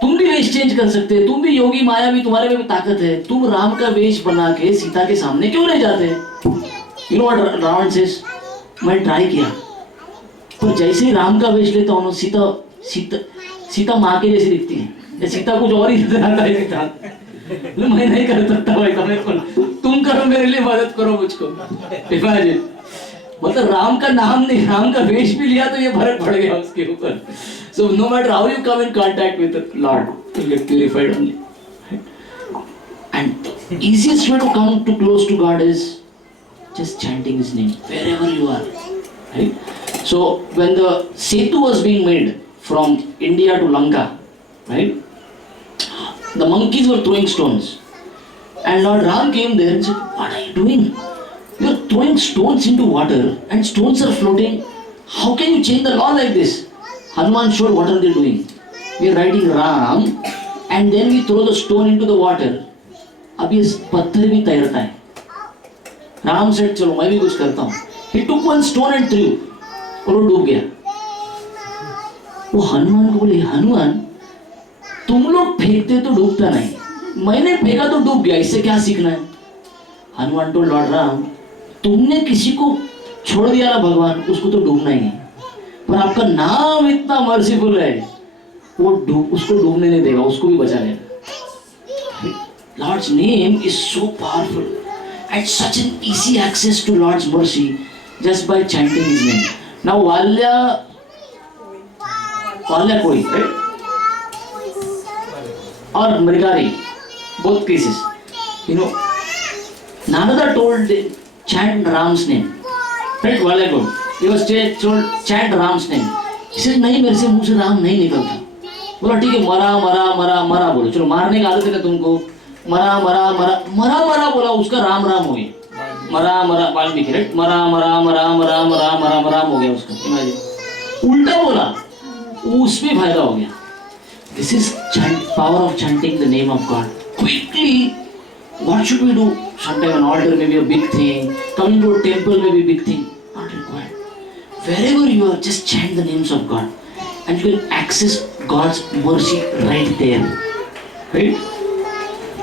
तुम भी वेश चेंज कर सकते हैं, तुम भी योगी माया भी, तुम्हारे में भी ताकत है. तुम राम का वेश बना के सीता के सामने क्यों नहीं जाते? You know what Ravan says? मैं ट्राई किया, पर जैसे ही राम का वेश लेता हूँ, सीता माँ के जैसी दिखती है, या सीता कुछ और ही नजर आता है. सीता मैं नहीं कर सकता भाई, तुम करो मेरे लिए, मदद करो मुझको. इमेजिन, मतलब राम का नाम नहीं, राम का वेश भी लिया तो ये फर्क पड़ गया उसके ऊपर. So no matter how you come in contact with the Lord, you get purified only. And the easiest way to come too close to God is just chanting His name wherever you are. Right? So when the Setu was being made from India to Lanka, right? The monkeys were throwing stones, and Lord Ram came there and said, "What are you doing? You are throwing stones into water, and stones are floating. How can you change the law like this?" Hanuman showed what are they doing. We are writing Ram, and then we throw the stone into the water. अब ये पत्थर भी तैरता है. Ram said, चलो मैं भी कुछ करता हूँ. He took one stone and threw, और वो डूब गया. वो हनुमान को बोले, हनुमान तुम लोग फेंकते तो डूबता नहीं, मैंने फेंका तो डूब गया, इससे क्या सीखना है? हनुमान टोल्ड लॉर्ड राम, तुमने किसी को छोड़ दिया ना भगवान, उसको तो डूबना ही है, पर आपका नाम इतना मर्सीफुल है, वो उसको डूबने नहीं देगा, उसको भी बचा लेगा. Lord's name is so powerful. And such an easy access to Lord's mercy just by chanting His name. Now, Valya Koi, right? Or Mrigari, both cases. You know, Narada told them, chant Ram's name. Right, Valya Koi. He was told, chant Ram's name. He said, नहीं मेरे से मुंह से राम नहीं निकलता. बोला ठीक है, मरा मरा मरा मरा बोलो. चलो मारने का आदत है ना तुमको. मरा मरा मरा मरा मरा बोला, उसका राम राम हो गया. मरा मरा वाल्मीकि, राइट? मरा मरा मरा मरा मरा मरा मरा हो गया उसका. इमेजिन. उल्टा बोला, उसमें फायदा हो गया. This is power of chanting the name of God. Quickly, what should we do? Sometimes an altar may be a big thing. Coming to a temple may be a big thing. Not required. Wherever you are, just chant the names of God. And you can access God's mercy right there. Right?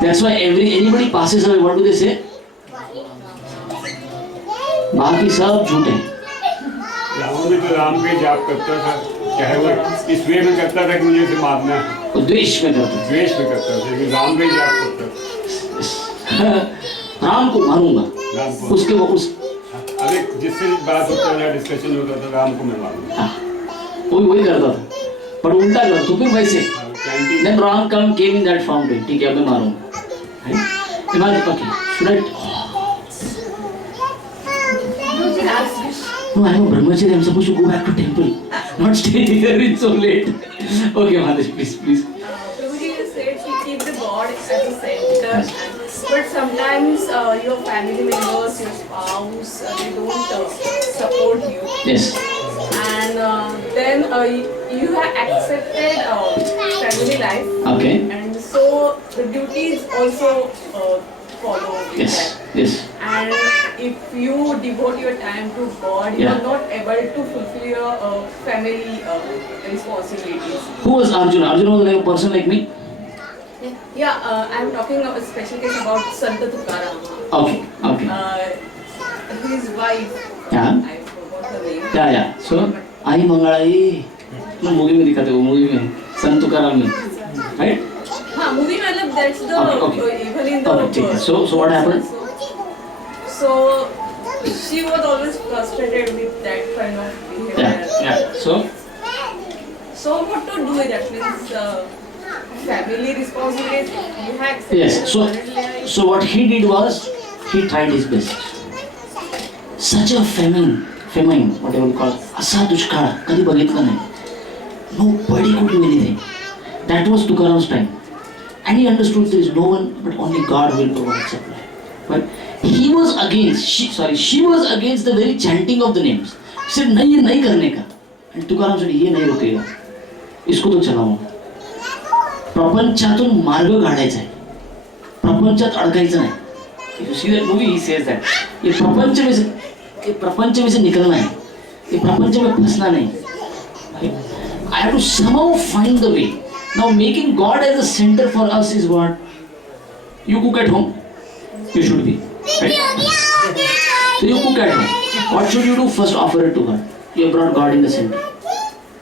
That's why anybody passes away, what do they say? बाकी सब झूठ है. रावण भी तो राम पे जाप करता था, चाहे वो इस वे में करता था कि मुझे इसे मारना है, वो द्वेष में करता द्वेष में करता था, लेकिन राम पे जाप करता था. था. राम को मारूंगा. राम को उसके वो उस अरे जिससे बात होता था, डिस्कशन होता था, राम को मैं मारूंगा. वही करता था. पर उल्टा करता तो फिर वैसे. Chanting Then Ram came in that form. ठीक है, अब मैं मारूंगा. Imagine, okay, should I? No, I am a brahmachari. I am supposed to go back to temple, not stay here. It's so late. Okay, Maharaj, please. Prabhuji said to keep the God as a center, but sometimes your family members, your spouse, they don't support you. Yes. And then you have accepted family life, Okay. and so the duties also follow with Yes. that. Yes. And if you devote your time to God, you Yeah. are not able to fulfill your family responsibilities. Who was Arjuna? Arjuna was like a person like me. Yeah, I am talking of a special case about Sant Tukaram. Okay. Okay. His wife, Yeah. I forgot the name. Yeah. So, आई मंगलाई. मैं movie में दिखाते वो movie में संत तुकाराम में, right? हाँ, movie मतलब that's the Okay. even in the Okay, ठीक है. So what happened? So she was always frustrated with that kind of behavior. Yeah. So So what to do with that means family responsibilities you have accepted. yes. So what he did was he tried his best. Such a famine, whatever you call, असा दुष्काळ कधी बघितला नाही. Nobody could do anything. That was Tukaram's time. And he understood there is no one but only God will provide supply. But she was against the very chanting of the names. She said, नहीं ये नहीं करने का. And Tukaram said, ये नहीं रुकेगा. इसको तो चलाऊंगा. प्रपंचातून मार्ग काढायचा आहे. प्रपंचात अडकायचं नाही. If you see that movie, he says that. ये प्रपंच में से निकलना है. ये प्रपंच में फंसना नहीं. I have to somehow find the way. Now making God as a center for us is what? You cook at home. You should be. Right? So you cook at home. What should you do? First offer it to God. You have brought God in the center.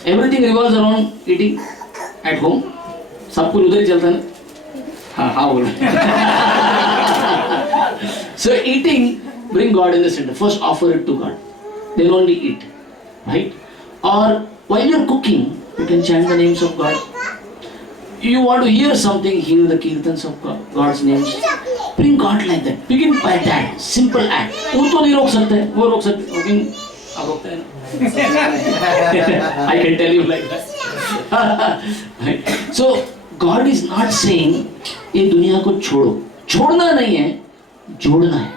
Everything revolves around eating at home. सब कुछ उधर ही चलता है ना? हाँ बोलो. So eating, bring God in the center. First offer it to God. Then only eat. Right? Or while you're cooking, you can chant the names of God. You want to hear something, hear the kirtans of God's names. Bring God like that. Begin by that simple act. वो तो नहीं रोक सकते, वो रोक सकते, लेकिन आप रोकते हैं ना? I can tell you like that. Right? So God is not saying ये दुनिया को छोड़ो. छोड़ना नहीं है, जोड़ना है.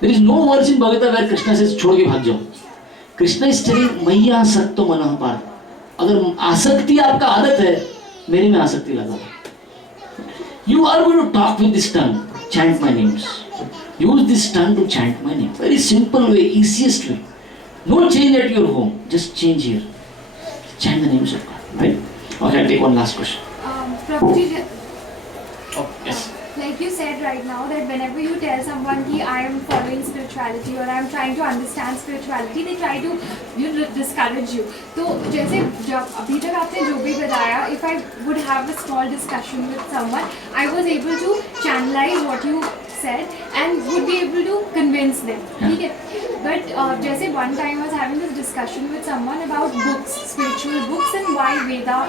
There is no verse in Bhagavad Gita where Krishna says छोड़ के भाग जाओ. Krishna is telling मैया आसक्तो मनः पार. अगर आसक्ति आपका आदत है, मेरे में आसक्ति लगा. You are going to talk with this tongue. Chant my names. Use this tongue to chant my name. Very simple way, easiest way. No change at your home. Just change here. Chant the names of God. Right? Okay, I'll take one last question. Prabhuji, Oh, yes. like like you said right now, that whenever you tell someone कि I am following spirituality or I am trying to understand spirituality, they try to discourage you. तो जैसे जब अभी तक आपने जो भी बताया, if I would have a small discussion with someone, I was able to channelize what you said and would be able to convince them. ठीक है? But जैसे one time I was having this discussion with someone about books, spiritual books, and why Veda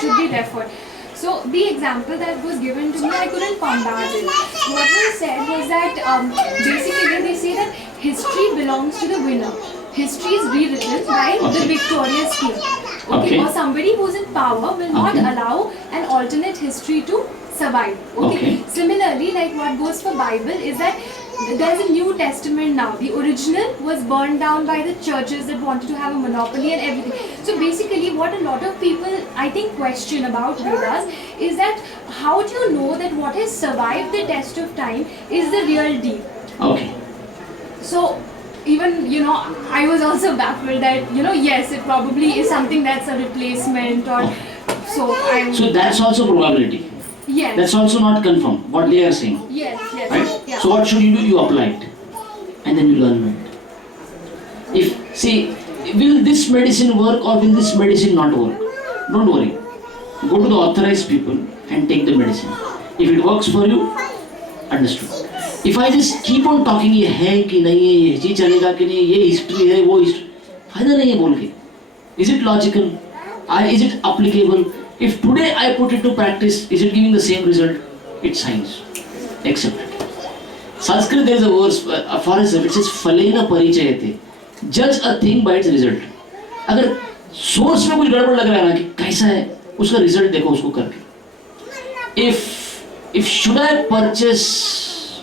should be referred. So the example that was given to me, I couldn't combat it. What was said was that basically they say that history belongs to the winner. History is rewritten by the victorious king. Okay. Or somebody who's in power will not allow an alternate history to survive. Okay. Similarly, like what goes for Bible is that there's a New Testament now. The original was burned down by the churches that wanted to have a monopoly and everything. So basically what a lot of people I think question about Vedas is that how do you know that what has survived the test of time is the real deal? Okay. So even, I was also baffled that, yes, it probably is something that's a replacement or So that's also probability. Yes. That's also not confirmed, what they are saying. Yes. Right? Yeah. So what should you do? You apply it. And then you learn it. Will this medicine work or will this medicine not work? Don't worry. Go to the authorized people and take the medicine. If it works for you, understood. If I just keep on talking, ये है कि नहीं है, ये चीज चलेगा कि नहीं, ये history है, वो history, फायदा नहीं है बोल के. Is it logical? Is it applicable? If today I put it to practice, is it giving the same result? It's science. Accept it. Sanskrit, there is a verse, a forest, which says "Phalena parichayate." Judge a thing by its result. अगर source में कुछ गड़बड़ लग रहा है ना कि कैसा है, उसका result देखो उसको करके. If should I purchase,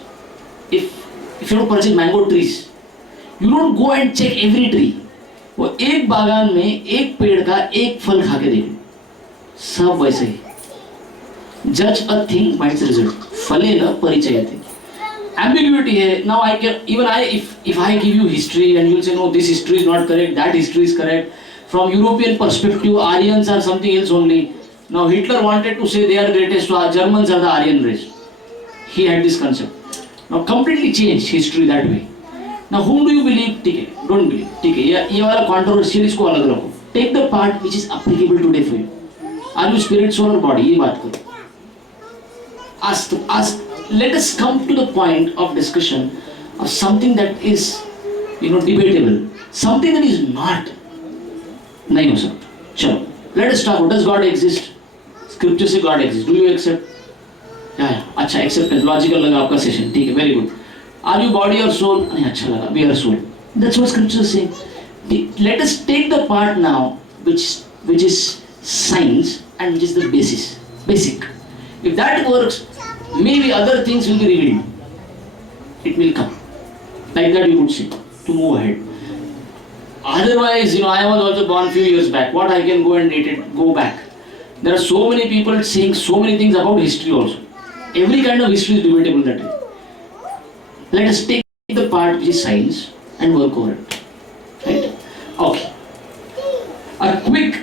if you don't purchase mango trees, you don't go and check every tree. वो एक बागान में एक पेड़ का एक फल खा के देखो. सब वैसे ही. Judge a thing by its result. फलेन परिचयते. Ambiguity है. Now if I give you history and you'll say no, this history is not correct, that history is correct. From European perspective, Aryans are something else only. Now Hitler wanted to say they are greatest, so Germans are the Aryan race. He had this concept. Now completely changed history that way. Now whom do you believe? ठीक है, don't believe. ठीक है, ये वाला controversial इसको अलग रखो. Take the part which is applicable today for you. Are you spirit, soul or body? ये बात करो. Ask. Let us come to the point of discussion of something that is, debatable. Something that is not. नहीं हो सकता. चलो. Let us talk. Does God exist? Scripture से God exists. Do you accept? Yeah. अच्छा, acceptance. Logical लगा आपका session. ठीक है, very good. Are you body or soul? नहीं, अच्छा लगा. We are soul. That's what Scripture is saying. Let us take the part now which is science and which is the basic. If that works, maybe other things will be revealed. It will come. Like that you would say, to move ahead. Otherwise, I was also born few years back. What I can go and go back. There are so many people saying so many things about history also. Every kind of history is debatable that way. Let us take the part which is science and work over it. Right? Okay. A quick.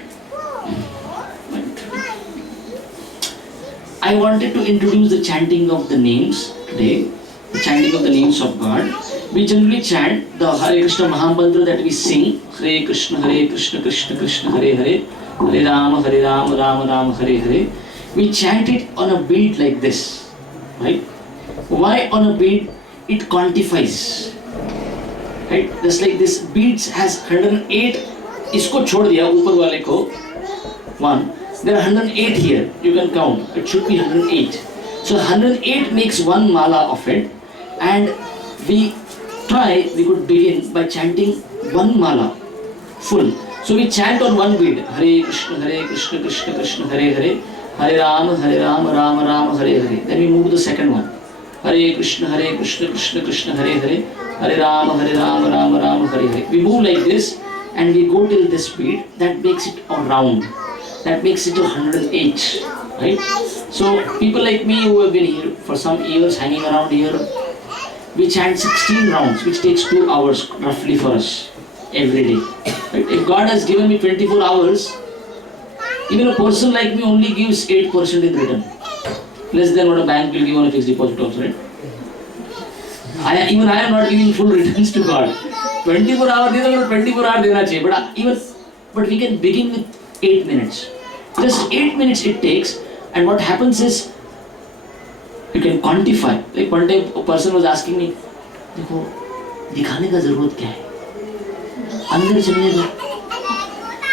I wanted to introduce the chanting of the names today. The chanting of the names of God. We generally chant the Hare Krishna Mahamantra that we sing. Hare Krishna, Krishna Krishna, Hare Hare. Hare Rama, Rama Rama, Hare Hare. We chant it on a beat like this. Right? Why on a beat? It quantifies. Right? Just like this beats has 108. इसको छोड़ दिया ऊपर वाले को 1. There are 108 here. You can count. It should be 108. So 108 makes one mala of it, and we could begin by chanting one mala full. So we chant on one beat. Hare Krishna, Krishna Krishna, Hare Hare. Hare Rama, Rama Rama, Hare Hare. Then we move to the second one. Hare Krishna, Krishna Krishna, Hare Hare. Hare Rama, Rama Rama, Hare Hare. We move like this and we go till this beat. That makes it a round. That makes it 108. Right? So people like me who have been here for some years, hanging around here, we chant 16 rounds, which takes 2 hours roughly for us every day. Right? If God has given me 24 hours, even a person like me only gives 8% in return. less than what a bank will give on a fixed deposit also, right? Even I am not giving full returns to God. 24 hours देना तो 24 hours देना चाहिए. But we can begin with 8 minutes. Just 8 minutes it takes, and what happens is you can quantify. Like one day a person was asking me, देखो दिखाने का जरूरत क्या है? अंदर चलने दो.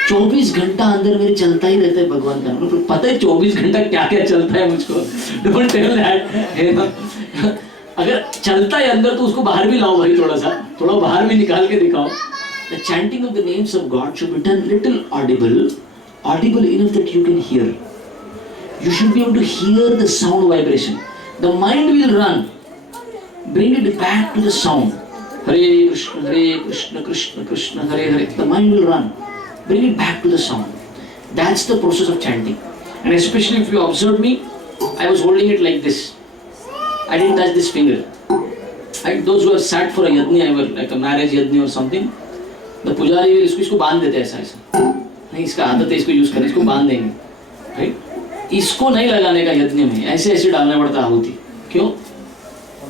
24 घंटा अंदर मेरे चलता ही रहता है भगवान का नाम. पता है 24 घंटा क्या क्या चलता है मुझको. Don't tell that. अगर चलता है अंदर तो उसको बाहर भी लाओ भाई, थोड़ा बाहर भी निकाल के दिखाओ. The chanting of the names of God should be done little audible enough that you can hear. You should be able to hear the sound vibration. The mind will run. Bring it back to the sound. Hare Krishna, Krishna Krishna, Hare Hare. The mind will run. Bring it back to the sound. That's the process of chanting. And especially if you observe me, I was holding it like this. I didn't touch this finger. And those who have sat for a yajna, like a marriage yajna or something, the pujari will इसको बांध देते हैं ऐसा. नहीं, इसका आदत है इसको यूज करने, इसको बांध देंगे. Right? इसको नहीं लगाने का यज्ञ में, ऐसे डालना पड़ता आहुति. क्यों?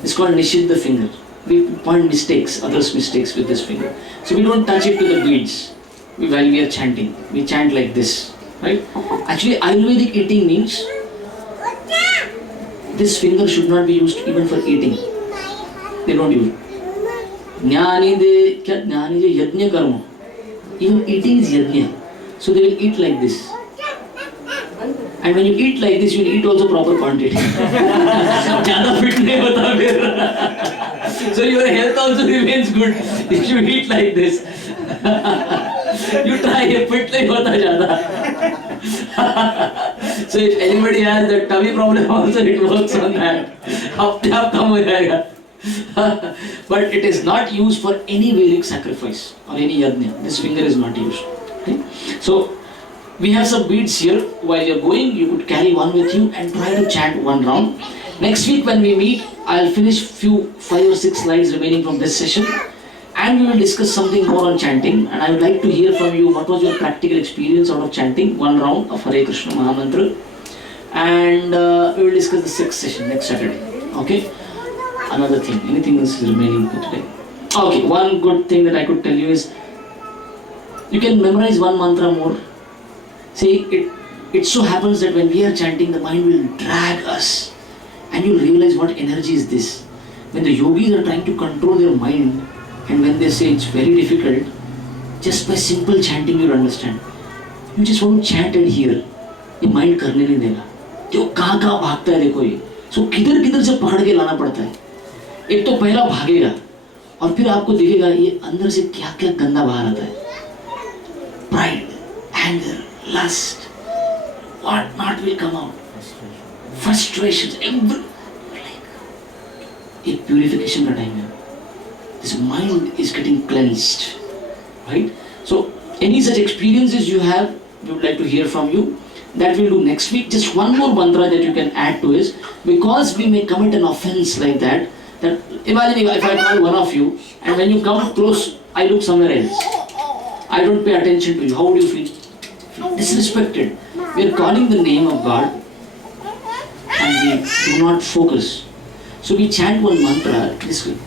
It's called निषिद्ध finger. We point mistakes, others' mistakes with this finger. So we don't touch it to the beads while we are chanting. We chant like this. Right? Actually, Ayurvedic eating means this finger should not be used even for eating. They don't use it. Jnani de yajna karma. Even eating is yajna. So they will eat like this. And when you eat like this, you will eat also proper quantity. Jada fit nahi hota phir. So your health also remains good if you eat like this. You try it, fit nahi hota jada. So if anybody has the tummy problem also, it works on that. Hafte aap kam ho jayega. But it is not used for any Vedic sacrifice or any yajna. This finger is not used. Okay? So we have some beads here. While you're going, you could carry one with you and try to chant one round. Next week when we meet, I'll finish 5 or 6 slides remaining from this session, and we will discuss something more on chanting. And I would like to hear from you what was your practical experience out of chanting one round of Hare Krishna Mahamantra. And we will discuss the 6th session next Saturday. Okay? Another thing, anything else is remaining for today? Okay, one good thing that I could tell you is you can memorize one mantra more. See, it so happens that when we are chanting, the mind will drag us, and you realize what energy is this. When the yogis are trying to control their mind, and when they say it's very difficult, just by simple chanting you'll understand. You just want to chant and hear. ये mind करने नहीं देगा. जो कहाँ भागता है देखो ये. So किधर से पकड़ के लाना पड़ता है. एक तो पहला भागेगा, और फिर आपको दिखेगा ये अंदर से क्या क्या गंदा बाहर आता है. Pride, anger, lust, what not will come out. Frustrations, एक purification का time है. This mind is getting cleansed, right? So any such experiences you have, we would like to hear from you. That we'll do next week. Just one more mantra that you can add to is, because we may commit an offense like that imagine if I call one of you, and when you come close, I look somewhere else. I don't pay attention to you. How would you feel? Disrespected. We are calling the name of God, and we do not focus. So we chant one mantra,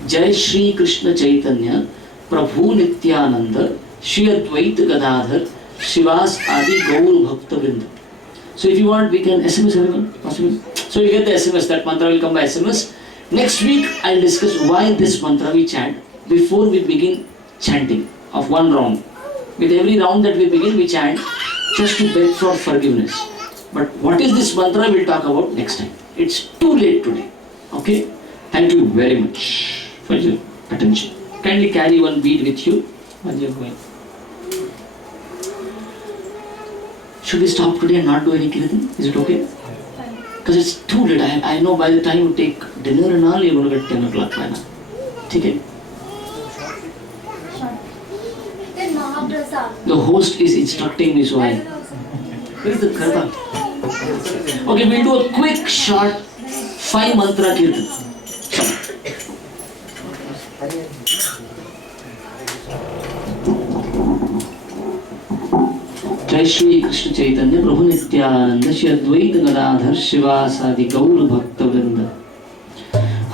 Jai Shri Krishna Chaitanya, Prabhu Nityananda, Shri Advaita Gadadhar, Shivas Adi Gaur Bhakta Vrinda. So if you want, we can SMS everyone, possible. So you get the SMS, that mantra will come by SMS. Next week, I'll discuss why this mantra we chant before we begin chanting of one round. With every round that we begin, we chant just to beg for forgiveness. But what is this mantra, we'll talk about next time. It's too late today. Okay? Thank you very much for your attention. Kindly carry one bead with you while you're going. Should we stop today and not do any kirtan? Is it okay? Because it's too late. I know by the time you take dinner and all, you're going to get 10 o'clock by now. Okay? Then Mahaprasad. The host is instructing me, so I... Where is the karta? Okay, we'll do a quick, short 5 mantra kirtan. जय श्री कृष्ण चैतन्य प्रभु नित्यानंद श्री अद्वैत गदाधर शिवासादि गौर भक्त वृंद।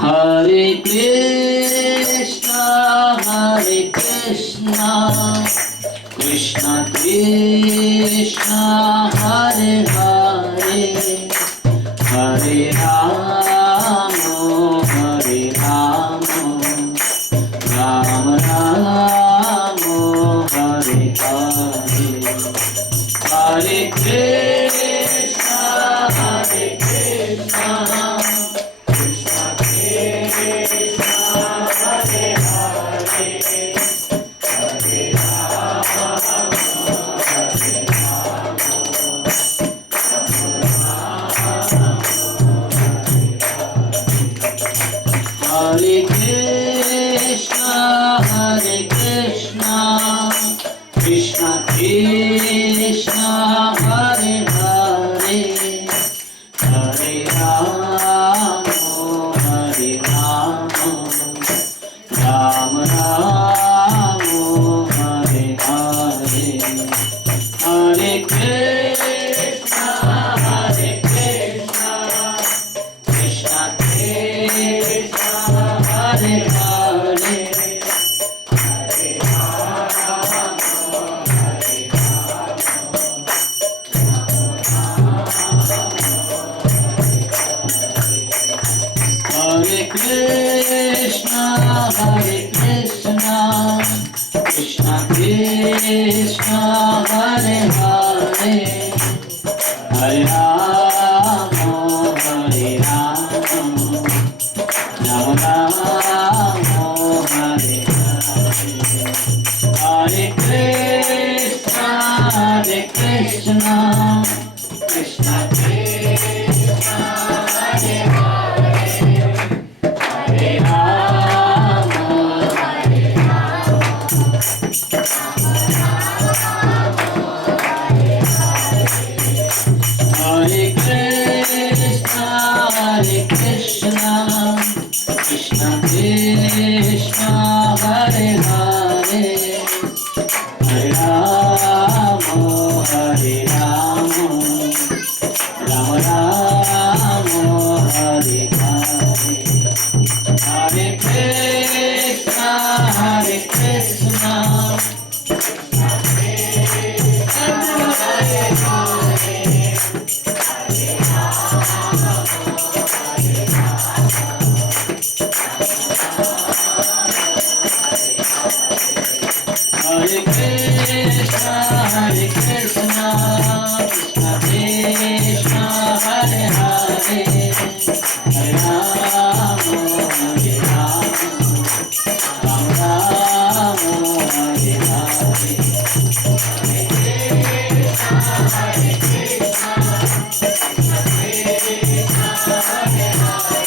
हरे कृष्णा कृष्णा कृष्णा हरे हरे, हरे राम राम राम हरे हरे, हरे कृष्णा कृष्णा कृष्णा हरे हरे, हरे राम हरे कृष्णा कृष्णा कृष्णा हरे हरे, हरे राम राम राम हरे हरे, हरे कृष्णा कृष्णा कृष्णा हरे हरे, हरे हरे कृष्णा कृष्णा कृष्णा हरे हरे, हरे राम राम राम हरे हरे, हरे कृष्णा कृष्णा कृष्णा हरे हरे, हरे राम हरे कृष्णा कृष्णा कृष्णा हरे हरे, हरे राम राम राम हरे हरे, हरे कृष्णा कृष्णा हरे हरे, हरे कृष्णा कृष्णा कृष्णा हरे हरे, हरे राम राम राम हरे हरे, हरे कृष्णा हरे हरे,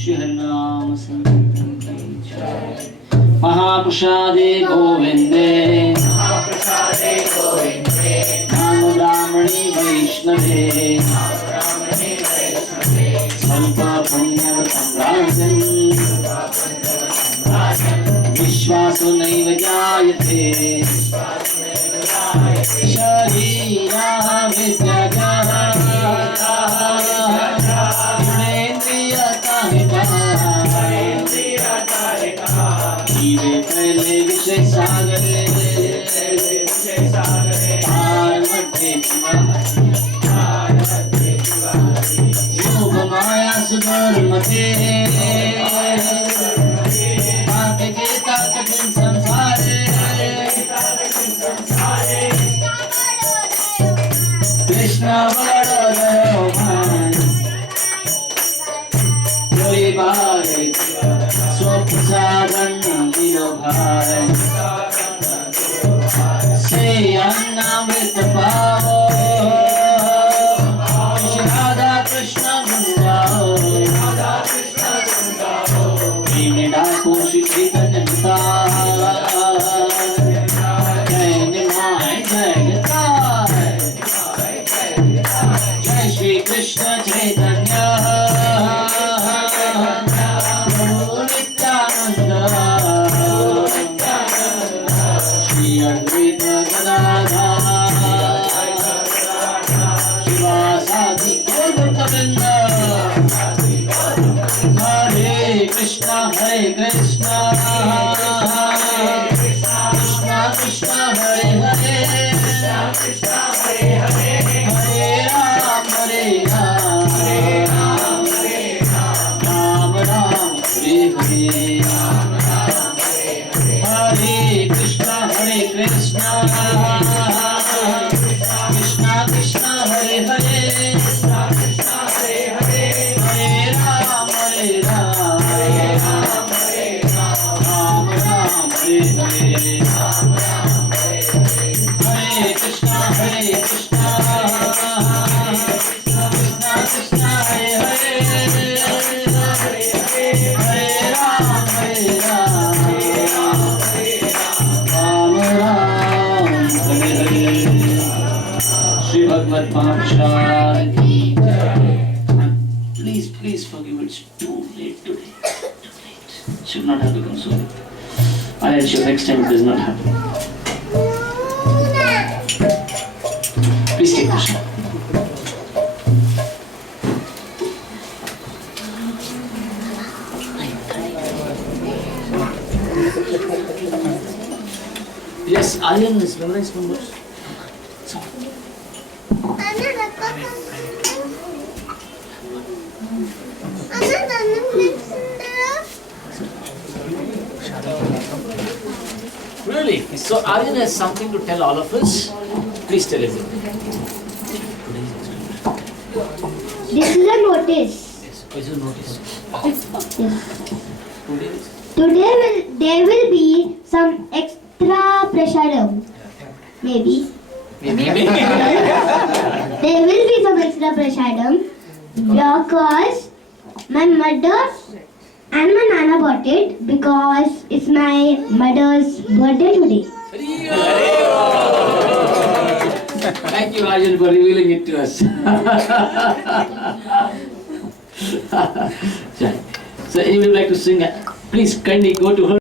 श्री हरिनाम संकीर्तन की जय। महाप्रसादे गोविंदे नामदामणि वैष्णवे, स्वल्प पुण्यवतं राजन्, विश्वासो नैव जायते, जीवे पहले विषय सागरे, पार मध्य योग माया सुधर्मते, ताके के ताकतिन संसारे, कृष्ण बड़ो दयो मान, जोई बारे स्वप्रसादन दिलो भाई, से अन्नामृत पावो, राधा कृष्ण गुण गाओ, प्रेम डाको श्री चैतन्य जय निमाय जय Gita. Govinda. Hare Krishna, Hare Krishna, Krishna Krishna, Hare Hare, Hare Ram, Hare Ram, Ram Ram, Hare Hare. Hare Krishna, Hare Krishna, Krishna Krishna, Hare Hare, Hare Ram, Hare Ram, Ram Ram, Hare Hare. Hare Krishna, Hare Krishna, Krishna Krishna, Hare Hare, Hare Ram, Hare Ram, Ram Ram, Hare Hare. Shri Bhagavad Pathshara ki jai. Please forgive, it's too late today. Too late. Should not have become so late. I'll ensure next time it does not happen. Please take Krishna. Yes, Aryan is memorized numbers. Really? So Aryan has something to tell all of us. Please tell everyone. This is a notice. Yes, what is your notice? Today there will be some extra prasadam. Maybe. Maybe. There will be some extra prasadam because my mother and my nana bought it because it's my mother's birthday today. Thank you, Rajan, for revealing it to us. So, you would like to sing? Please kindly go to her.